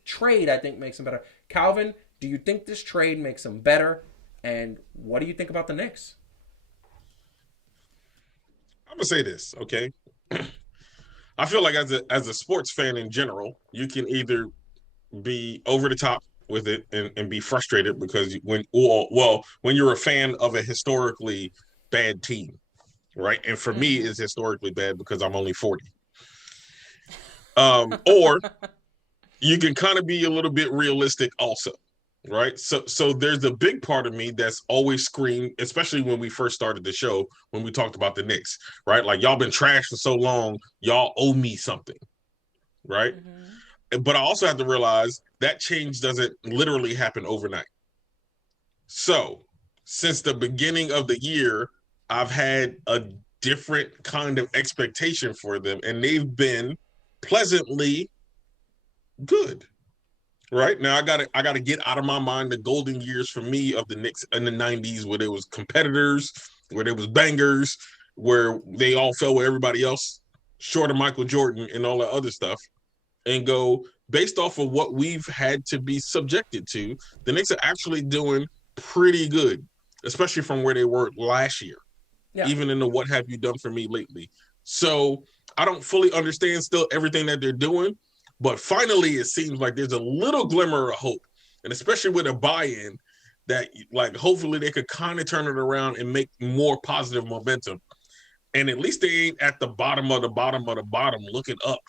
trade, I think, makes them better. Calvin, do you think this trade makes them better? And what do you think about the Knicks? I'm gonna say this, okay? I feel like as a sports fan in general, you can either be over the top with it and be frustrated because when you're a fan of a historically bad team, right? And for me, it's historically bad because I'm only 40. Or you can kind of be a little bit realistic also, right? So there's a big part of me that's always screamed, especially when we first started the show, when we talked about the Knicks, right? Like, y'all been trashed for so long, y'all owe me something, right? Mm-hmm. But I also have to realize that change doesn't literally happen overnight. So since the beginning of the year, I've had a different kind of expectation for them, and they've been pleasantly good. Right now, I gotta get out of my mind the golden years for me of the Knicks in the 90s, where there was competitors, where there was bangers, where they all fell with everybody else, short of Michael Jordan and all that other stuff, and go based off of what we've had to be subjected to. The Knicks are actually doing pretty good, especially from where they were last year, even in the what have you done for me lately. So I don't fully understand still everything that they're doing. But finally, it seems like there's a little glimmer of hope, and especially with a buy-in, that like hopefully they could kind of turn it around and make more positive momentum. And at least they ain't at the bottom of the bottom of the bottom looking up.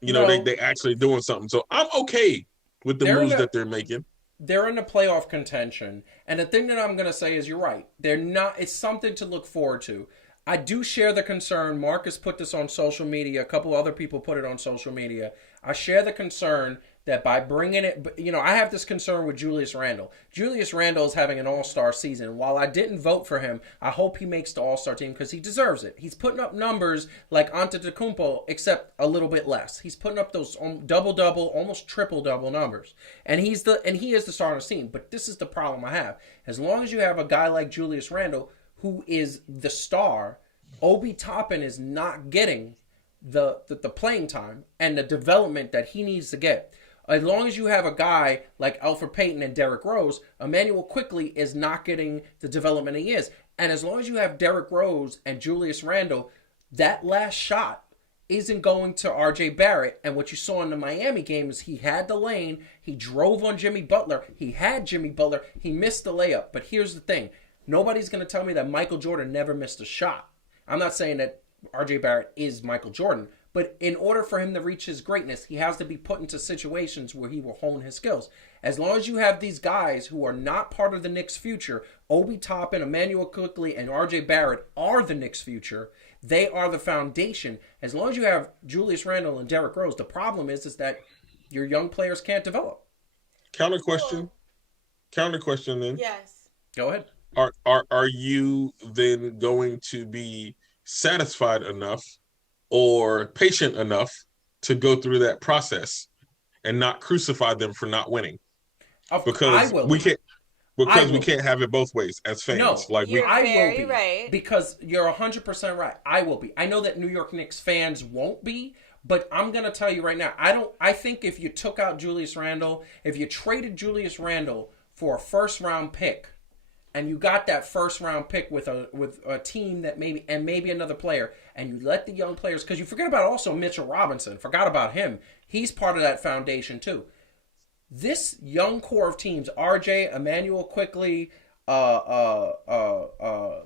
You know, they actually doing something. So I'm okay with the moves that they're making. They're in the playoff contention, and the thing that I'm going to say is you're right. They're not. It's something to look forward to. I do share the concern. Marcus put this on social media. A couple other people put it on social media. I share the concern that by bringing it, I have this concern with Julius Randle. Julius Randle is having an all-star season. While I didn't vote for him, I hope he makes the all-star team because he deserves it. He's putting up numbers like Antetokounmpo, except a little bit less. He's putting up those double-double, almost triple-double numbers. And he is the star on the team. But this is the problem I have. As long as you have a guy like Julius Randle, who is the star, Obi Toppin is not getting the playing time and the development that he needs to get. As long as you have a guy like Elfrid Payton and Derrick Rose, Emmanuel Quickley is not getting the development he is. And as long as you have Derrick Rose and Julius Randle, that last shot isn't going to RJ Barrett. And what you saw in the Miami game is he had the lane, he drove on Jimmy Butler, he had Jimmy Butler, he missed the layup. But here's the thing. Nobody's going to tell me that Michael Jordan never missed a shot. I'm not saying that RJ Barrett is Michael Jordan, but in order for him to reach his greatness, he has to be put into situations where he will hone his skills. As long as you have these guys who are not part of the Knicks' future, Obi Toppin, Emmanuel Quickley, and RJ Barrett are the Knicks' future. They are the foundation. As long as you have Julius Randle and Derrick Rose, the problem is that your young players can't develop. Counter question then. Yes. Go ahead. Are you then going to be satisfied enough or patient enough to go through that process and not crucify them for not winning. Because we can't have it both ways as fans. No, I will be right. Because you're 100% right. I will be. I know that New York Knicks fans won't be, but I'm gonna tell you right now. I think if you took out Julius Randle, if you traded Julius Randle for a first round pick, and you got that first round pick with a team that maybe another player, and you let the young players, because you forget about also Mitchell Robinson. Forgot about him. He's part of that foundation too. This young core of teams, RJ, Emmanuel Quickly,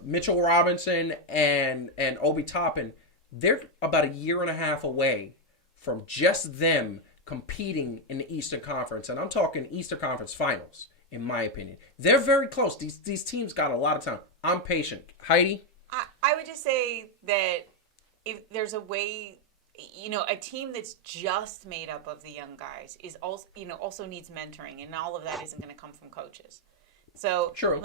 Mitchell Robinson, and Obi Toppin, they're about a year and a half away from just them competing in the Eastern Conference. And I'm talking Eastern Conference Finals, in my opinion. They're very close. These teams got a lot of time. I'm patient. Heidi? I would just say that if there's a way, a team that's just made up of the young guys is also needs mentoring, and all of that isn't going to come from coaches. So, true.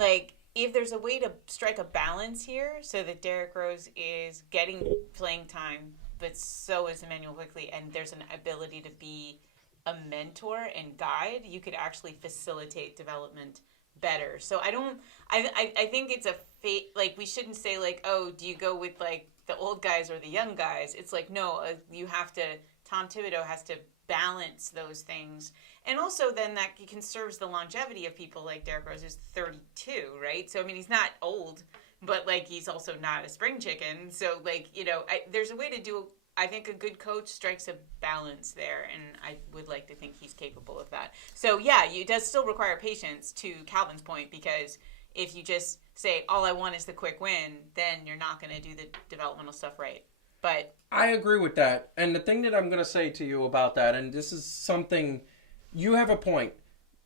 If there's a way to strike a balance here so that Derrick Rose is getting playing time, but so is Emmanuel Quickly, and there's an ability to be a mentor and guide, you could actually facilitate development better. So I think it's a we shouldn't say oh, do you go with the old guys or the young guys? It's no, you have to, Tom Thibodeau has to balance those things. And also then that conserves the longevity of people like Derrick Rose, who's 32, right? So, he's not old, but he's also not a spring chicken. So there's a way to do, I think a good coach strikes a balance there, and I would like to think he's capable of that. So yeah, it does still require patience, to Calvin's point, because if you just say, all I want is the quick win, then you're not going to do the developmental stuff right. But I agree with that. And the thing that I'm going to say to you about that, and this is something, you have a point.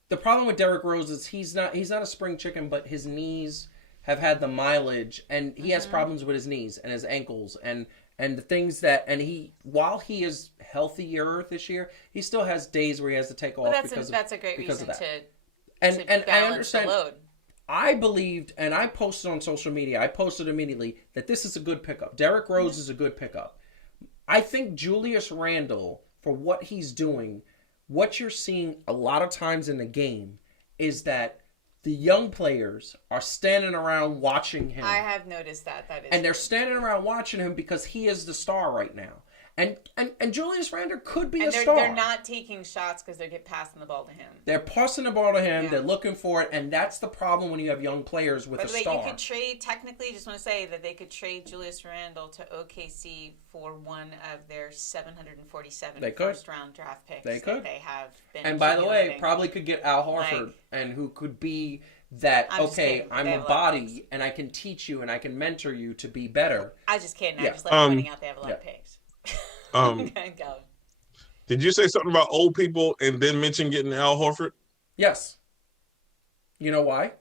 The problem with Derrick Rose is he's not a spring chicken, but his knees have had the mileage, and he has problems with his knees and his ankles and the things that, and while he is healthier this year, he still has days where he has to take off that's a great reason to and balance I understand. the load. I believed, and I posted on social media, I posted immediately that this is a good pickup. Derrick Rose is a good pickup. I think Julius Randle, for what he's doing, what you're seeing a lot of times in the game is that the young players are standing around watching him. I have noticed that. And they're standing around watching him because he is the star right now. And Julius Randle could be a star. They're not taking shots because they're passing the ball to him. They're passing the ball to him. Yeah. They're looking for it. And that's the problem when you have young players with a star. By the way, you could trade, technically, just want to say that they could trade Julius Randle to OKC for one of their 747 first-round draft picks. They could. They have been. And by the way, probably could get Al Horford, and who could be that, I'm a body, and I can teach you, and I can mentor you to be better. I just kidding. Yeah. I just pointing out they have a lot of picks. Did you say something about old people and then mention getting Al Horford? Yes. You know why?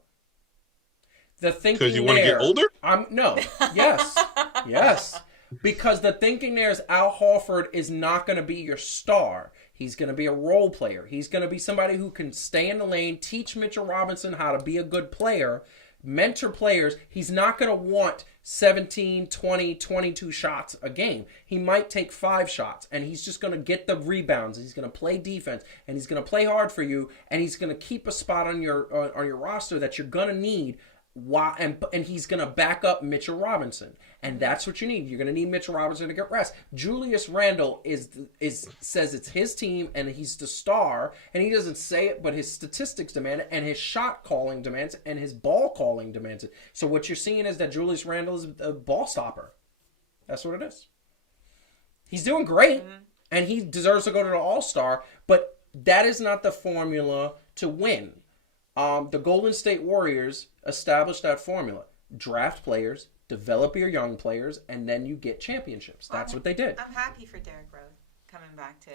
The thinking because you want to get older? No. Yes. Yes. Because the thinking there is Al Horford is not going to be your star. He's going to be a role player. He's going to be somebody who can stay in the lane, teach Mitchell Robinson how to be a good player, mentor players. He's not going to want 17, 20, 22 shots a game. He might take 5 shots, and he's just going to get the rebounds. He's going to play defense, and he's going to play hard for you, and he's going to keep a spot on your roster that you're going to need. And he's going to back up Mitchell Robinson. And that's what you need. You're going to need Mitchell Robinson to get rest. Julius Randle says it's his team and he's the star. And he doesn't say it, but his statistics demand it, and his shot calling demands it, and his ball calling demands it. So what you're seeing is that Julius Randle is a ball stopper. That's what it is. He's doing great, and he deserves to go to the All-Star, but that is not the formula to win. The Golden State Warriors established that formula. Draft players, develop your young players, and then you get championships. That's what they did. I'm happy for Derrick Rose coming back to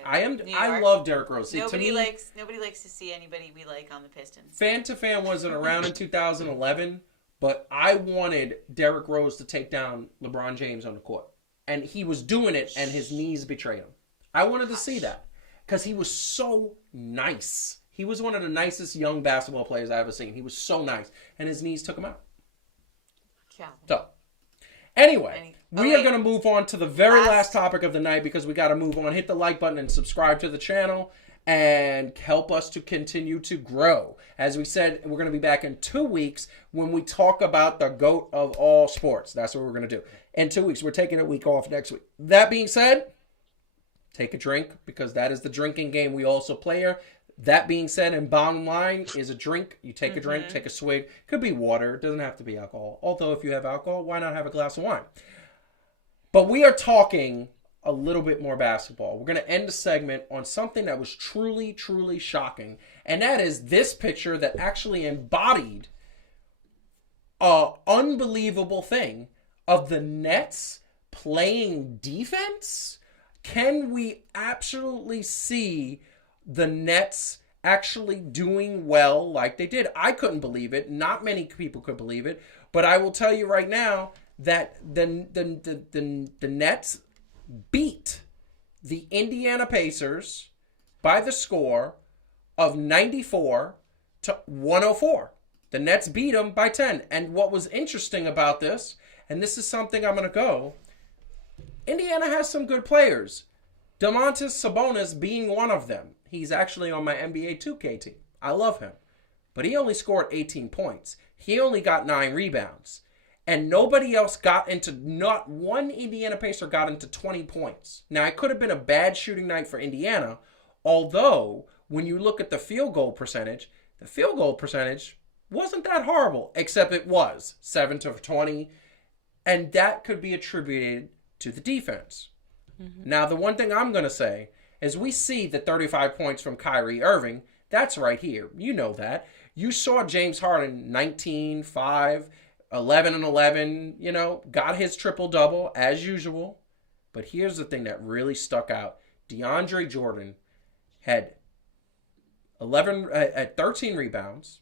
New York. I love Derrick Rose. See, nobody likes to see anybody we like on the Pistons. Fan2Fan wasn't around in 2011, but I wanted Derrick Rose to take down LeBron James on the court. And he was doing it, and his knees betrayed him. I wanted to see that because he was so nice. He was one of the nicest young basketball players I've ever seen. He was so nice. And his knees took him out. Yeah. So, anyway, we are going to move on to the very last topic of the night because we got to move on. Hit the like button and subscribe to the channel. and help us to continue to grow. As we said, we're going to be back in 2 weeks when we talk about the GOAT of all sports. That's what we're going to do. In 2 weeks, we're taking a week off next week. That being said, take a drink, because that is the drinking game we also play here. That being said, and bottom line is a drink. You take a drink, take a swig. Could be water. It doesn't have to be alcohol. Although if you have alcohol, why not have a glass of wine? But we are talking a little bit more basketball. We're going to end the segment on something that was truly, truly shocking. And that is this picture that actually embodied an unbelievable thing of the Nets playing defense. Can we absolutely see the Nets actually doing well like they did? I couldn't believe it. Not many people could believe it. But I will tell you right now that the Nets beat the Indiana Pacers by the score of 94 to 104. The Nets beat them by 10. And what was interesting about this, and this is something I'm going to go, Indiana has some good players. Domantas Sabonis being one of them. He's actually on my NBA 2K team. I love him. But he only scored 18 points. He only got 9 rebounds. And nobody else not one Indiana Pacer got into 20 points. Now, it could have been a bad shooting night for Indiana, although when you look at the field goal percentage wasn't that horrible, except it was 7 to 20, and that could be attributed to the defense. Now, the one thing I'm going to say is we see the 35 points from Kyrie Irving. That's right here. You know that. You saw James Harden 19, 5, 11 and 11, got his triple-double as usual. But here's the thing that really stuck out. DeAndre Jordan had 13 rebounds.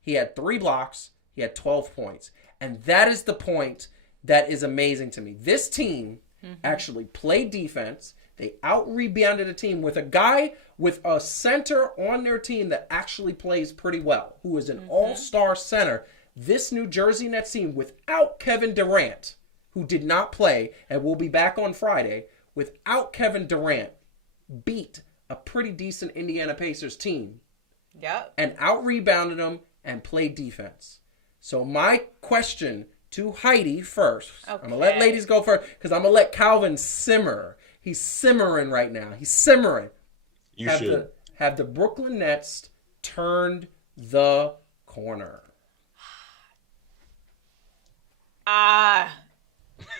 He had 3 blocks. He had 12 points. And that is the point that is amazing to me. This team actually played defense. They out-rebounded a team with a guy with a center on their team that actually plays pretty well, who is an all-star center. This New Jersey Nets team, without Kevin Durant, who did not play and will be back on Friday, without Kevin Durant, beat a pretty decent Indiana Pacers team. Yep. And out-rebounded them and played defense. So my question to Heidi first. Okay. I'm going to let ladies go first because I'm going to let Calvin simmer. He's simmering right now. He's simmering. Have the Brooklyn Nets turned the corner? I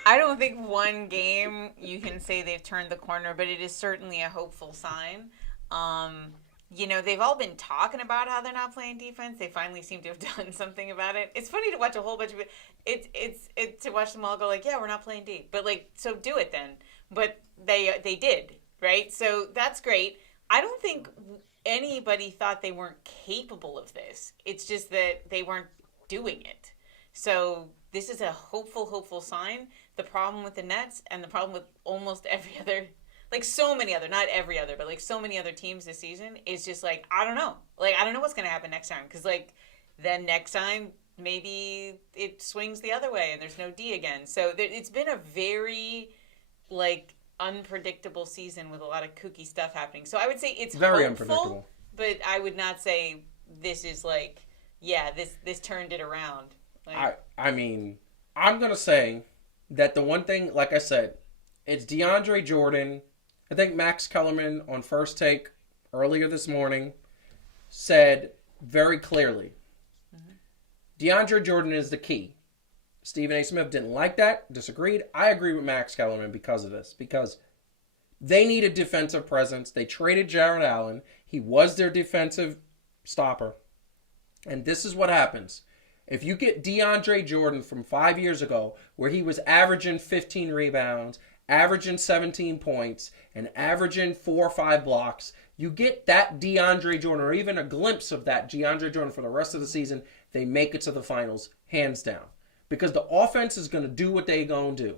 don't think one game you can say they've turned the corner, but it is certainly a hopeful sign. They've all been talking about how they're not playing defense. They finally seem to have done something about it. It's funny to watch a whole bunch of it. To watch them all go like, yeah, we're not playing D, but so do it then. But they did, right? So that's great. I don't think anybody thought they weren't capable of this. It's just that they weren't doing it. So this is a hopeful sign. The problem with the Nets and the problem with almost every other, so many other, not every other, but so many other teams this season is just I don't know. I don't know what's going to happen next time. Because then next time, maybe it swings the other way and there's no D again. So it's been a very, unpredictable season with a lot of kooky stuff happening. So I would say it's very hopeful, unpredictable. But I would not say this is this turned it around. I mean, I'm going to say that the one thing, like I said, it's DeAndre Jordan. I think Max Kellerman on First Take earlier this morning said very clearly, DeAndre Jordan is the key. Stephen A. Smith didn't like that, disagreed. I agree with Max Kellerman because of this, because they need a defensive presence. They traded Jared Allen. He was their defensive stopper. And this is what happens. If you get DeAndre Jordan from 5 years ago, where he was averaging 15 rebounds, averaging 17 points, and averaging 4 or 5 blocks, you get that DeAndre Jordan, or even a glimpse of that DeAndre Jordan for the rest of the season, they make it to the finals, hands down. Because the offense is going to do what they're going to do.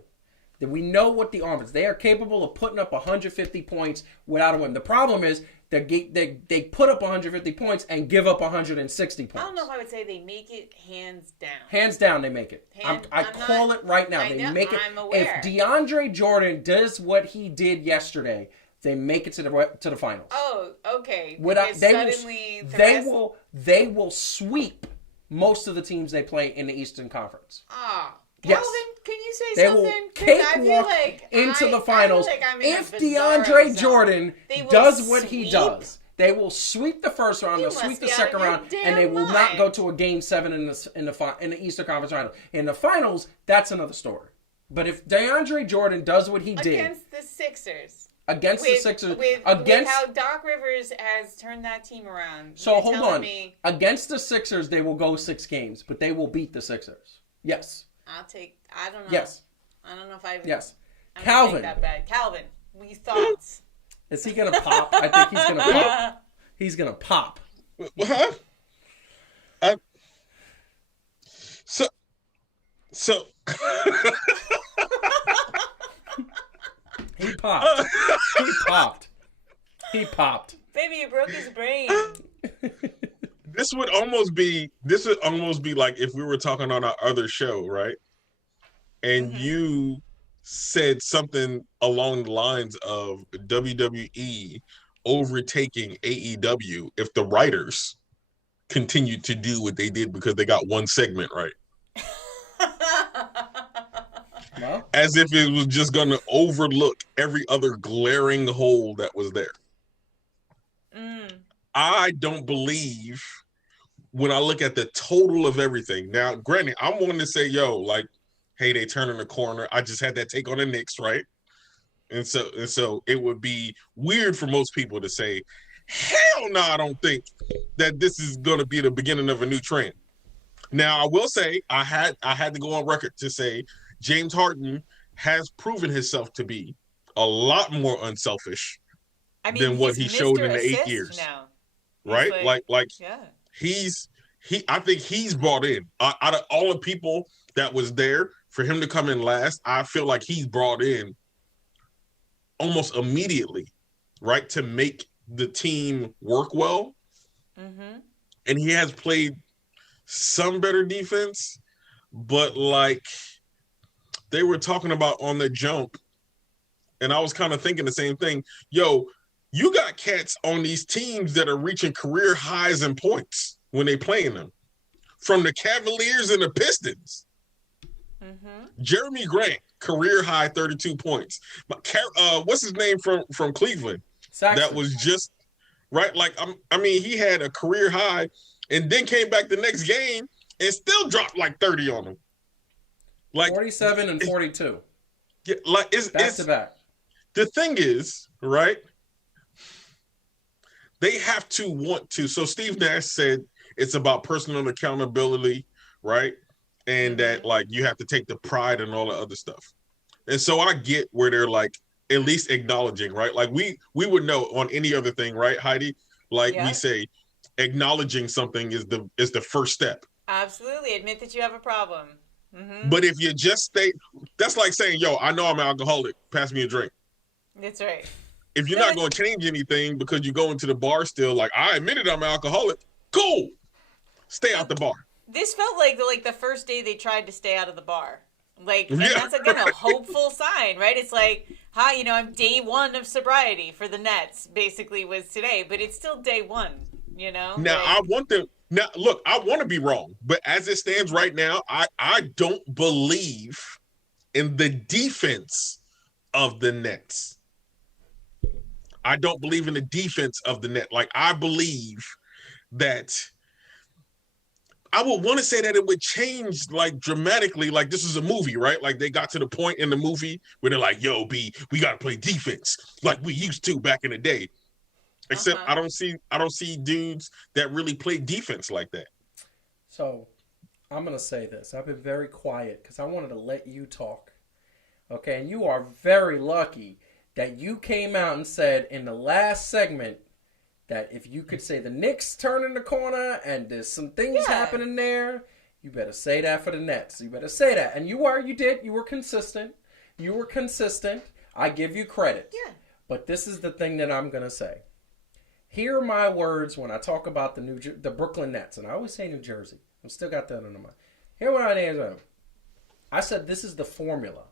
Then we know what the offense, they are capable of putting up 150 points without a win. The problem is they put up 150 points and give up 160 points. I don't know if I would say they make it hands down. Hands down, they make it. I call it right now. They make it. I'm aware. If DeAndre Jordan does what he did yesterday, they make it to the finals. Oh, okay. They will sweep most of the teams they play in the Eastern Conference. Ah. Yes. Calvin, can you say they something? Will cakewalk into the finals. If DeAndre Jordan does what he does, they will sweep the first round, they'll sweep the second round, and they will not go to a Game 7 in the Eastern Conference Finals. In the finals, that's another story. But if DeAndre Jordan does what he did against the Sixers, with how Doc Rivers has turned that team around. So hold on. Against the Sixers, they will go 6 games, but they will beat the Sixers. Yes. I don't know. Yes. I don't know if I. Yes. I'm Calvin. That bad. Calvin, we thoughts. Is he gonna pop? I think he's gonna pop. He's gonna pop. Huh? So. He popped. He popped. Baby, you broke his brain. This would almost be like if we were talking on our other show, right? And you said something along the lines of WWE overtaking AEW if the writers continued to do what they did because they got one segment right. Well, as if it was just going to overlook every other glaring hole that was there. I don't believe when I look at the total of everything. Now, granted, I'm wanting to say, hey, they turning the corner. I just had that take on the Knicks, right? And so it would be weird for most people to say, hell no, I don't think that this is going to be the beginning of a new trend. Now, I will say I had to go on record to say James Harden has proven himself to be a lot more unselfish than what he showed in the 8 years. Now. Right? I think he's brought in out of all the people that was there for him to come in last. I feel like he's brought in almost immediately, right, to make the team work well. And he has played some better defense, but they were talking about on the jump, and I was kind of thinking the same thing. You got cats on these teams that are reaching career highs in points when they playing them, from the Cavaliers and the Pistons. Jeremy Grant, career high 32 points. What's his name from Cleveland? Saxon. That was just right. He had a career high, and then came back the next game and still dropped 30 on them. 47 and 42. Yeah, it's back to back. The thing is, right? They have to want to. So Steve Nash said it's about personal accountability, right? And that you have to take the pride and all the other stuff. And so I get where they're at least acknowledging, right? We would know on any other thing, right, Heidi? We say acknowledging something is the first step. Absolutely. Admit that you have a problem. But if you just stay, that's like saying, I know I'm an alcoholic. Pass me a drink. That's right. If you're not going to change anything because you go into the bar still, I admitted I'm an alcoholic. Cool. Stay out the bar. This felt like the first day they tried to stay out of the bar. And that's again a hopeful sign, right? It's hi, I'm day 1 of sobriety for the Nets, basically was today, but it's still day 1, Now I want them. Now look, I want to be wrong, but as it stands right now, I don't believe in the defense of the Nets. I don't believe in the defense of the net. I believe that I would want to say that it would change dramatically. This is a movie, right? They got to the point in the movie where they're yo, B, we got to play defense like we used to back in the day. Except I don't see dudes that really play defense like that. So I'm going to say this. I've been very quiet because I wanted to let you talk. Okay, and you are very lucky that you came out and said in the last segment that if you could say the Knicks turning the corner and there's some things happening there, you better say that for the Nets. You better say that. And you did. You were consistent. I give you credit. Yeah. But this is the thing that I'm going to say. Hear are my words when I talk about the Brooklyn Nets. And I always say New Jersey. I've still got that in my mind. Hear what I said. I said this is the formula.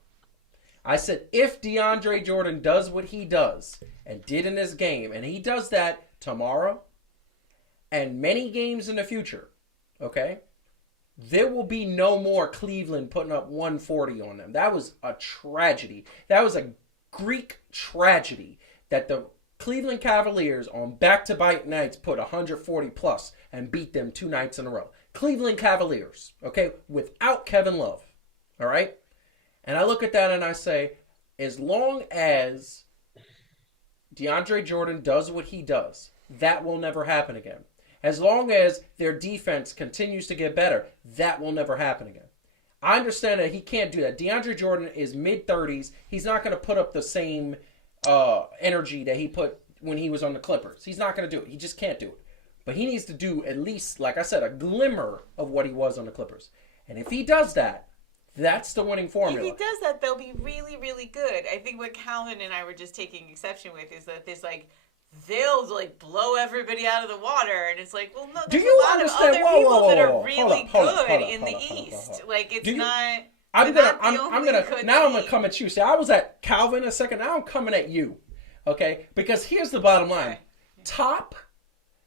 I said, if DeAndre Jordan does what he does and did in this game, and he does that tomorrow and many games in the future, okay, there will be no more Cleveland putting up 140 on them. That was a tragedy. That was a Greek tragedy that the Cleveland Cavaliers on back-to-back nights put 140 plus and beat them 2 nights in a row. Cleveland Cavaliers, okay, without Kevin Love, all right? And I look at that and I say, as long as DeAndre Jordan does what he does, that will never happen again. As long as their defense continues to get better, that will never happen again. I understand that he can't do that. DeAndre Jordan is mid-30s. He's not going to put up the same energy that he put when he was on the Clippers. He's not going to do it. He just can't do it. But he needs to do at least, like I said, a glimmer of what he was on the Clippers. And if he does that, that's the winning formula. If he does that, they'll be really, really good. I think what Calvin and I were just taking exception with is that there's like, they'll like blow everybody out of the water, and it's like, well, no, there's a lot of other people that are really good in the East. Like, it's not. I'm gonna come at you. See, I was at Calvin a second. Now I'm coming at you, okay? Because here's the bottom line: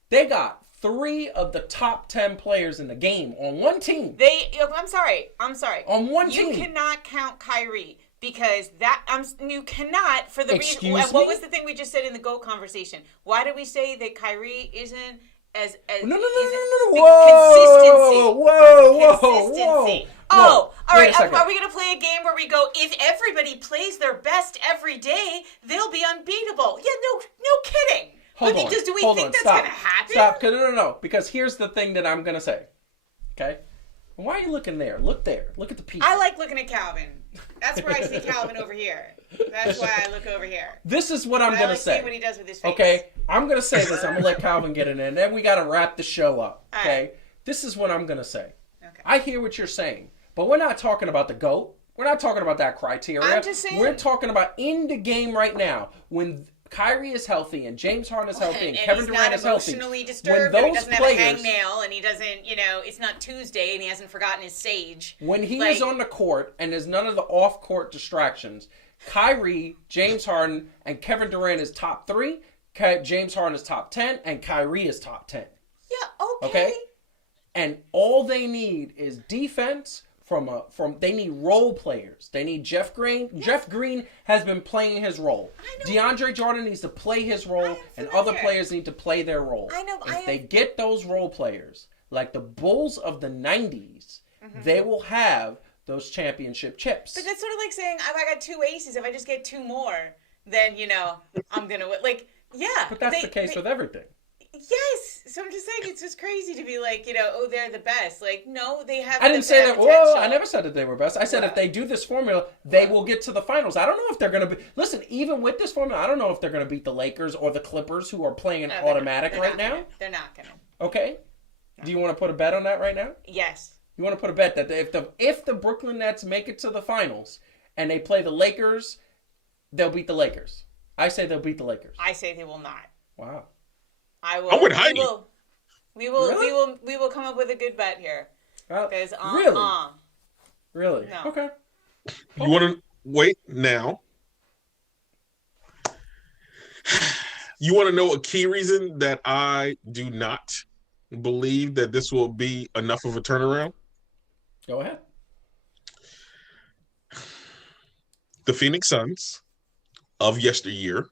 they got 3 of the top 10 players in the game on one team. I'm sorry. On one team, you cannot count Kyrie. Because you cannot for the Excuse reason. me? What was the thing we just said in the GOAT conversation? Why did we say that Kyrie isn't as no. Consistency. Oh, all right. Are we gonna play a game where we go? If everybody plays their best every day, they'll be unbeatable. Yeah, no kidding. Do we think that's gonna happen? Stop. No. Because here's the thing that I'm gonna say. Okay. Why are you looking there? Look there. Look at the people. I like looking at Calvin. That's where I see Calvin over here. That's why I look over here. This is what I'm going to say. I see what he does with his face. Okay, I'm going to say this. I'm going to let Calvin get it in, and then we got to wrap the show up. Okay? Right. This is what I'm going to say. Okay. I hear what you're saying, but we're not talking about the GOAT. We're not talking about that criteria. I'm just saying. We're talking about in the game right now when Kyrie is healthy and James Harden is healthy and Kevin Durant is healthy. He's not emotionally disturbed, and he doesn't have a hangnail, and he doesn't, it's not Tuesday, and he hasn't forgotten his sage. When he is on the court and there's none of the off-court distractions, Kyrie, James Harden, and Kevin Durant is top 3, James Harden is top 10, and Kyrie is top 10. Yeah, Okay? And all they need is defense. They need role players. They need Jeff Green. Yeah. Jeff Green has been playing his role. DeAndre Jordan needs to play his role, and other players need to play their role. If they get those role players, like the Bulls of the 90s, they will have those championship chips. But that's sort of like saying, if I got 2 aces, if I just get 2 more, then, I'm going to win. Like, yeah. But that's the case with everything. Yes, so I'm just saying it's just crazy to be like, they're the best. Like, no, they have. I didn't say that. Whoa, I never said that they were best. I said if they do this formula, they will get to the finals. I don't know if they're going to be. Listen, even with this formula, I don't know if they're going to beat the Lakers or the Clippers, who are playing an automatic right now. They're not going to. Okay. No. Do you want to put a bet on that right now? Yes. You want to put a bet that if the Brooklyn Nets make it to the finals and they play the Lakers, they'll beat the Lakers. I say they'll beat the Lakers. I say they will not. Wow. I'm with Heidi. We will come up with a good bet here. Really? Really? No. Okay. You want to wait now? You want to know a key reason that I do not believe that this will be enough of a turnaround? Go ahead. The Phoenix Suns of yesteryear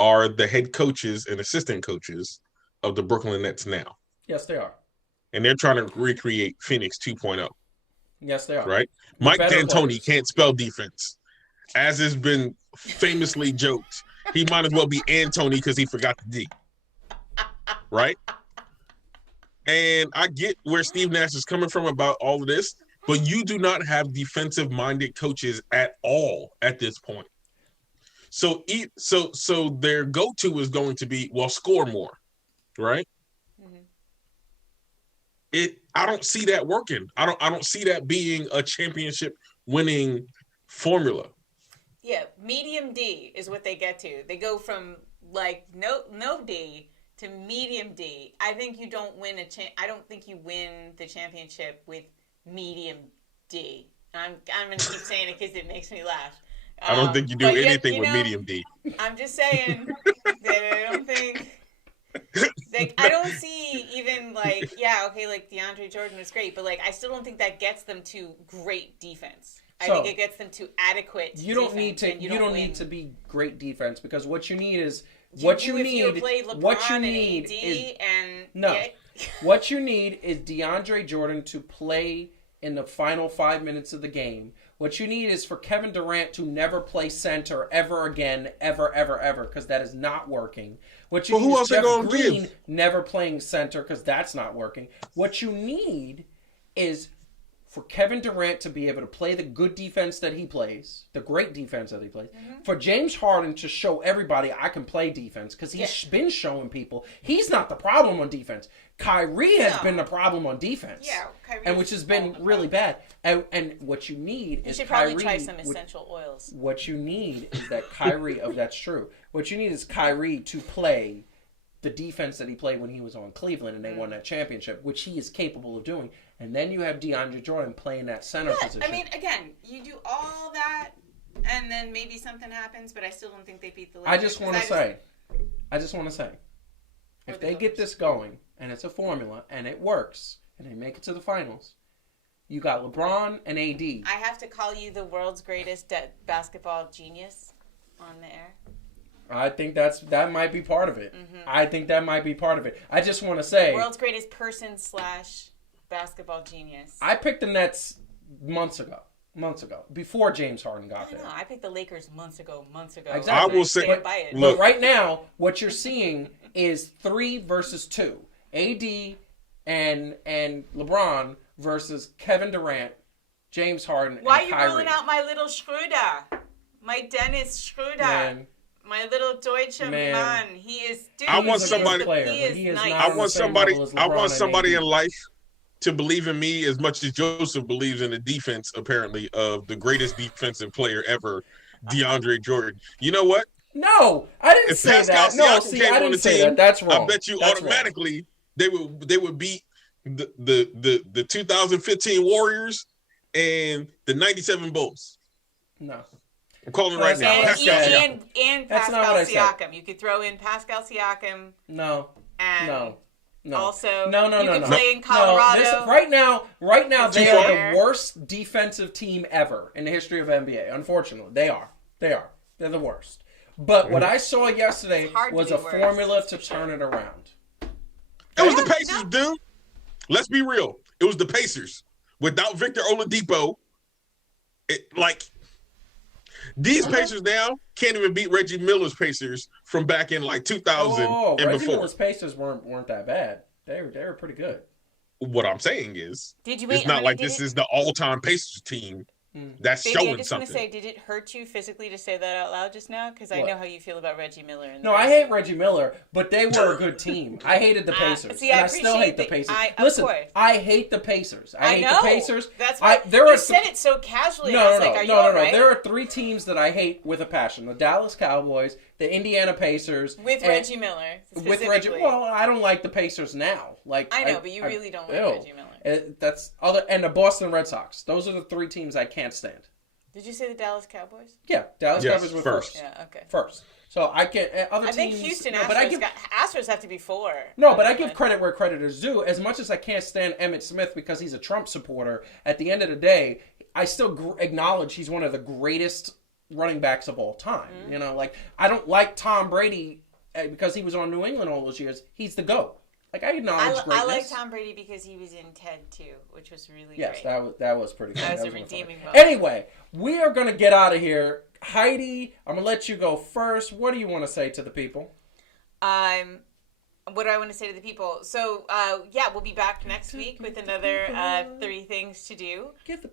are the head coaches and assistant coaches of the Brooklyn Nets now. Yes, they are. And they're trying to recreate Phoenix 2.0. Yes, they are. Right? Mike D'Antoni can't spell defense. As has been famously joked, he might as well be Antony because he forgot the D. Right? And I get where Steve Nash is coming from about all of this, but you do not have defensive-minded coaches at all at this point. So their go-to is going to be, score more, right? Mm-hmm. I don't see that working. I don't see that being a championship winning formula. Yeah, medium D is what they get to. They go from like no D to medium D. I think you don't win I don't think you win the championship with medium D. I'm going to keep saying it because it makes me laugh. I don't think you do anything with medium D. I'm just saying that I don't think. Like, I don't see even, like, like, DeAndre Jordan was great, but, like, I still don't think that gets them to great defense. I think it gets them to adequate defense. You don't need to be great defense, because what you need is what you need is DeAndre Jordan to play in the final 5 minutes of the game. What you need is for Kevin Durant to never play center ever again, ever, because that is not working. What you need is Jeff Green never playing center, because that's not working. What you need is for Kevin Durant to be able to play the good defense that he plays, the great defense that he plays, for James Harden to show everybody I can play defense, because he's been showing people he's not the problem on defense. Kyrie has been the problem on defense. Yeah, Kyrie, and which has been really bad. And what you need is Kyrie. You should probably try some essential oils. What you need is that Kyrie. That's true. What you need is Kyrie to play the defense that he played when he was on Cleveland and they won that championship, which he is capable of doing. And then you have DeAndre Jordan playing that center position. I mean, again, you do all that, and then maybe something happens, but I still don't think they beat the Lakers. I just want to say, if they get this going, and it's a formula, and it works, and they make it to the finals, you got LeBron and AD. I have to call you the world's greatest basketball genius on the air. I think that might be part of it. Mm-hmm. I think that might be part of it. I just want to say, world's greatest person / basketball genius. I picked the Nets months ago, before James Harden got there. No, I picked the Lakers months ago. Exactly. I will say, look, but right now, what you're seeing is 3 versus 2. AD and LeBron versus Kevin Durant, James Harden, Why and Kyrie. Why are you ruling out my little Schroeder? My Dennis Schroeder. Man. My little Deutsche man. He is. Dude, I want somebody. I want somebody in life to believe in me as much as Joseph believes in the defense, apparently, of the greatest defensive player ever, DeAndre Jordan. You know what? No, I didn't say that. No, see, I didn't say that. That's wrong. I bet you automatically they would beat the 2015 Warriors and the 97 Bulls. No. I'm calling right now. And Pascal Siakam. You could throw in Pascal Siakam. No. Also, no. You could play in Colorado. No, right now, they are the worst defensive team ever in the history of NBA. Unfortunately, they are. They're the worst. But what I saw yesterday was a formula to turn it around. It was the Pacers, dude. Let's be real. It was the Pacers. Without Victor Oladipo, these Pacers now can't even beat Reggie Miller's Pacers from back in 2000 and Reggie before. Miller's Pacers weren't that bad. They were pretty good. What I'm saying is, it's not this is the all-time Pacers team that's showing something. I just want to say, did it hurt you physically to say that out loud just now? Because I know how you feel about Reggie Miller. No, I hate Reggie Miller, but they were a good team. I hated the Pacers. I still hate the Pacers. Listen, I hate the Pacers. I hate the Pacers. That's why you said it so casually. No. There are 3 teams that I hate with a passion: the Dallas Cowboys, the Indiana Pacers, with Reggie Miller. Well, I don't like the Pacers now. I know, but you really don't like Reggie Miller. And the Boston Red Sox. Those are the 3 teams I can't stand. Did you say the Dallas Cowboys? Yeah, Dallas Cowboys were first. Yeah, okay. First. So I can't. Other I teams. think Houston Astros have to be 4. No, but I give credit where credit is due. As much as I can't stand Emmitt Smith because he's a Trump supporter, at the end of the day, I still acknowledge he's one of the greatest running backs of all time. Mm-hmm. I don't like Tom Brady because he was on New England all those years. He's the GOAT. I acknowledge greatness. I like Tom Brady because he was in Ted too, which was really great. Yes, that was pretty good. That was a redeeming moment. Anyway, we are going to get out of here. Heidi, I'm going to let you go first. What do you want to say to the people? What do I want to say to the people? So, we'll be back next week with another 3 things to do.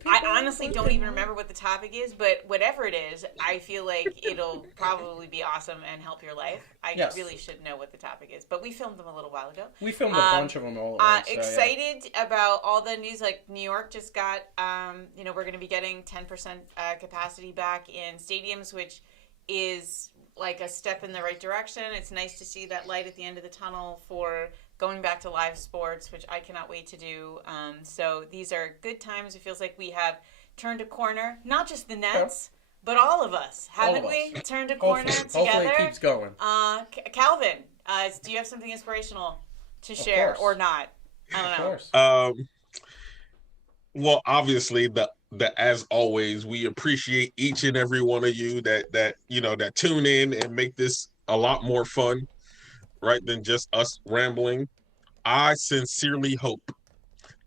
I honestly don't even remember what the topic is, but whatever it is, I feel like it'll probably be awesome and help your life. I really should know what the topic is, but we filmed them a little while ago. We filmed a bunch of them all at once. Excited about all the news. New York just got, we're going to be getting 10% capacity back in stadiums, which is a step in the right direction. It's nice to see that light at the end of the tunnel for going back to live sports, which I cannot wait to do. So these are good times. It feels like we have turned a corner, not just the Nets, but all of us. Haven't we turned a corner together? Hopefully it keeps going. Calvin, do you have something inspirational to share or not? I don't know. Of course. Well, obviously, the as always, we appreciate each and every one of you that tune in and make this a lot more fun, right, than just us rambling. I sincerely hope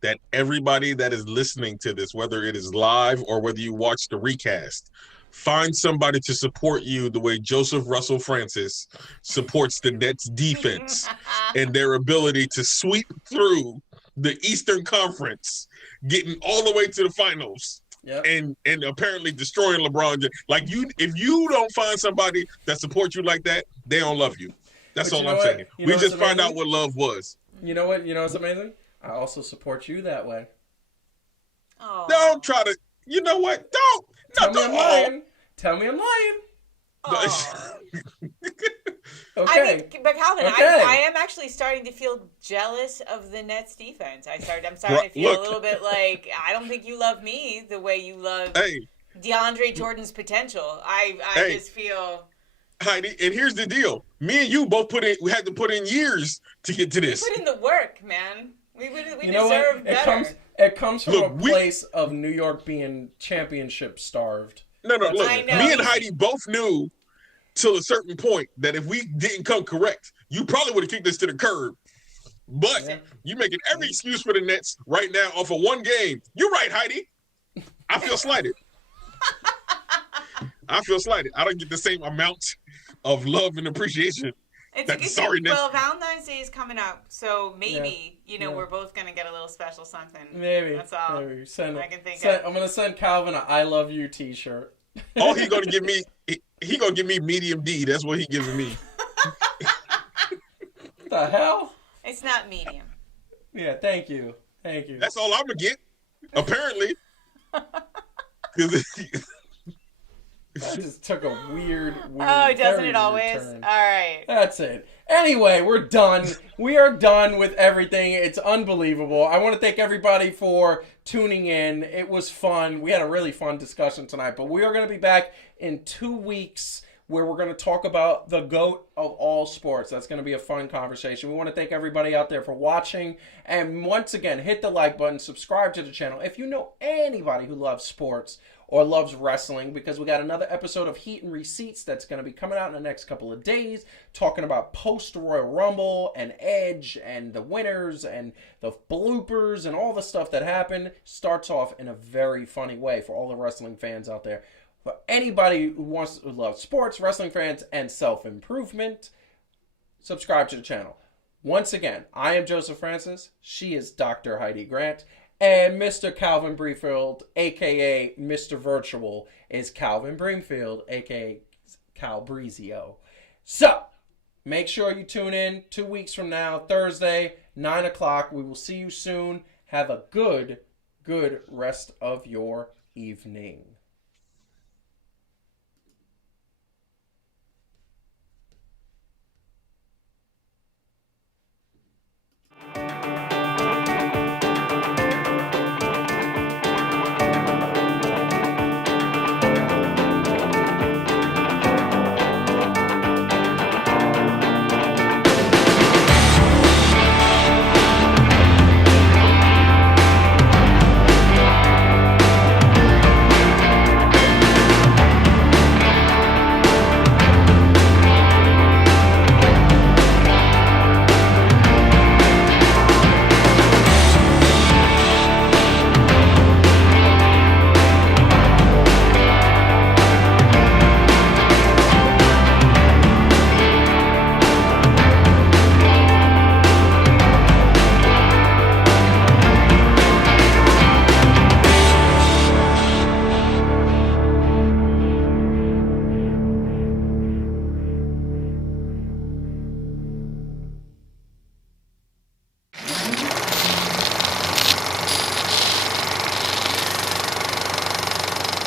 that everybody that is listening to this, whether it is live or whether you watch the recast, find somebody to support you the way Joseph Russell Francis supports the Nets defense and their ability to sweep through the Eastern Conference, getting all the way to the finals. Yep. And apparently destroying LeBron. If you don't find somebody that supports you like that, they don't love you. That's all I'm saying. We just find out what love was. You know what? You know what's amazing? I also support you that way. Oh. Don't try to. You know what? Don't. Tell me I'm lying. Tell me I'm lying. Oh. Okay. I mean, but Calvin, I am actually starting to feel jealous of the Nets defense. I'm starting to feel a little bit like I don't think you love me the way you love DeAndre Jordan's potential. I just feel. Heidi, and here's the deal: me and you both we had to put in years to get to this. We put in the work, man. We deserve better. It comes from a place of New York being championship starved. No, look, me and Heidi both knew till a certain point that if we didn't come correct, you probably would have kicked us to the curb. But you're making every excuse for the Nets right now off of one game. You're right, Heidi. I feel slighted. I don't get the same amount of love and appreciation. Well, Valentine's Day is coming up, so maybe we're both gonna get a little special something. Maybe that's all. Maybe. I can think of. I'm gonna send Calvin a "I love you" T-shirt. All he gonna give me, he gonna give me medium D. That's what he giving me. What the hell? It's not medium. Yeah, thank you. That's all I'm gonna get. Apparently. That just took a weird doesn't it always? Turn. All right. That's it. Anyway, we're done. We are done with everything. It's unbelievable. I want to thank everybody for tuning in. It was fun. We had a really fun discussion tonight, but we are going to be back in 2 weeks where we're going to talk about the GOAT of all sports. That's going to be a fun conversation. We want to thank everybody out there for watching. And once again, hit the like button, subscribe to the channel. If you know anybody who loves sports or loves wrestling, because we got another episode of Heat and Receipts that's going to be coming out in the next couple of days, talking about post-Royal Rumble and Edge and the winners and the bloopers and all the stuff that happened. Starts off in a very funny way for all the wrestling fans out there. For anybody who loves sports, wrestling fans, and self-improvement, subscribe to the channel. Once again, I am Joseph Francis. She is Dr. Heidi Grant. And Mr. Calvin Breefield, a.k.a. Mr. Virtual, is Calvin Breamfield, a.k.a. Cal Breezio. So, make sure you tune in 2 weeks from now, Thursday, 9 o'clock. We will see you soon. Have a good rest of your evening.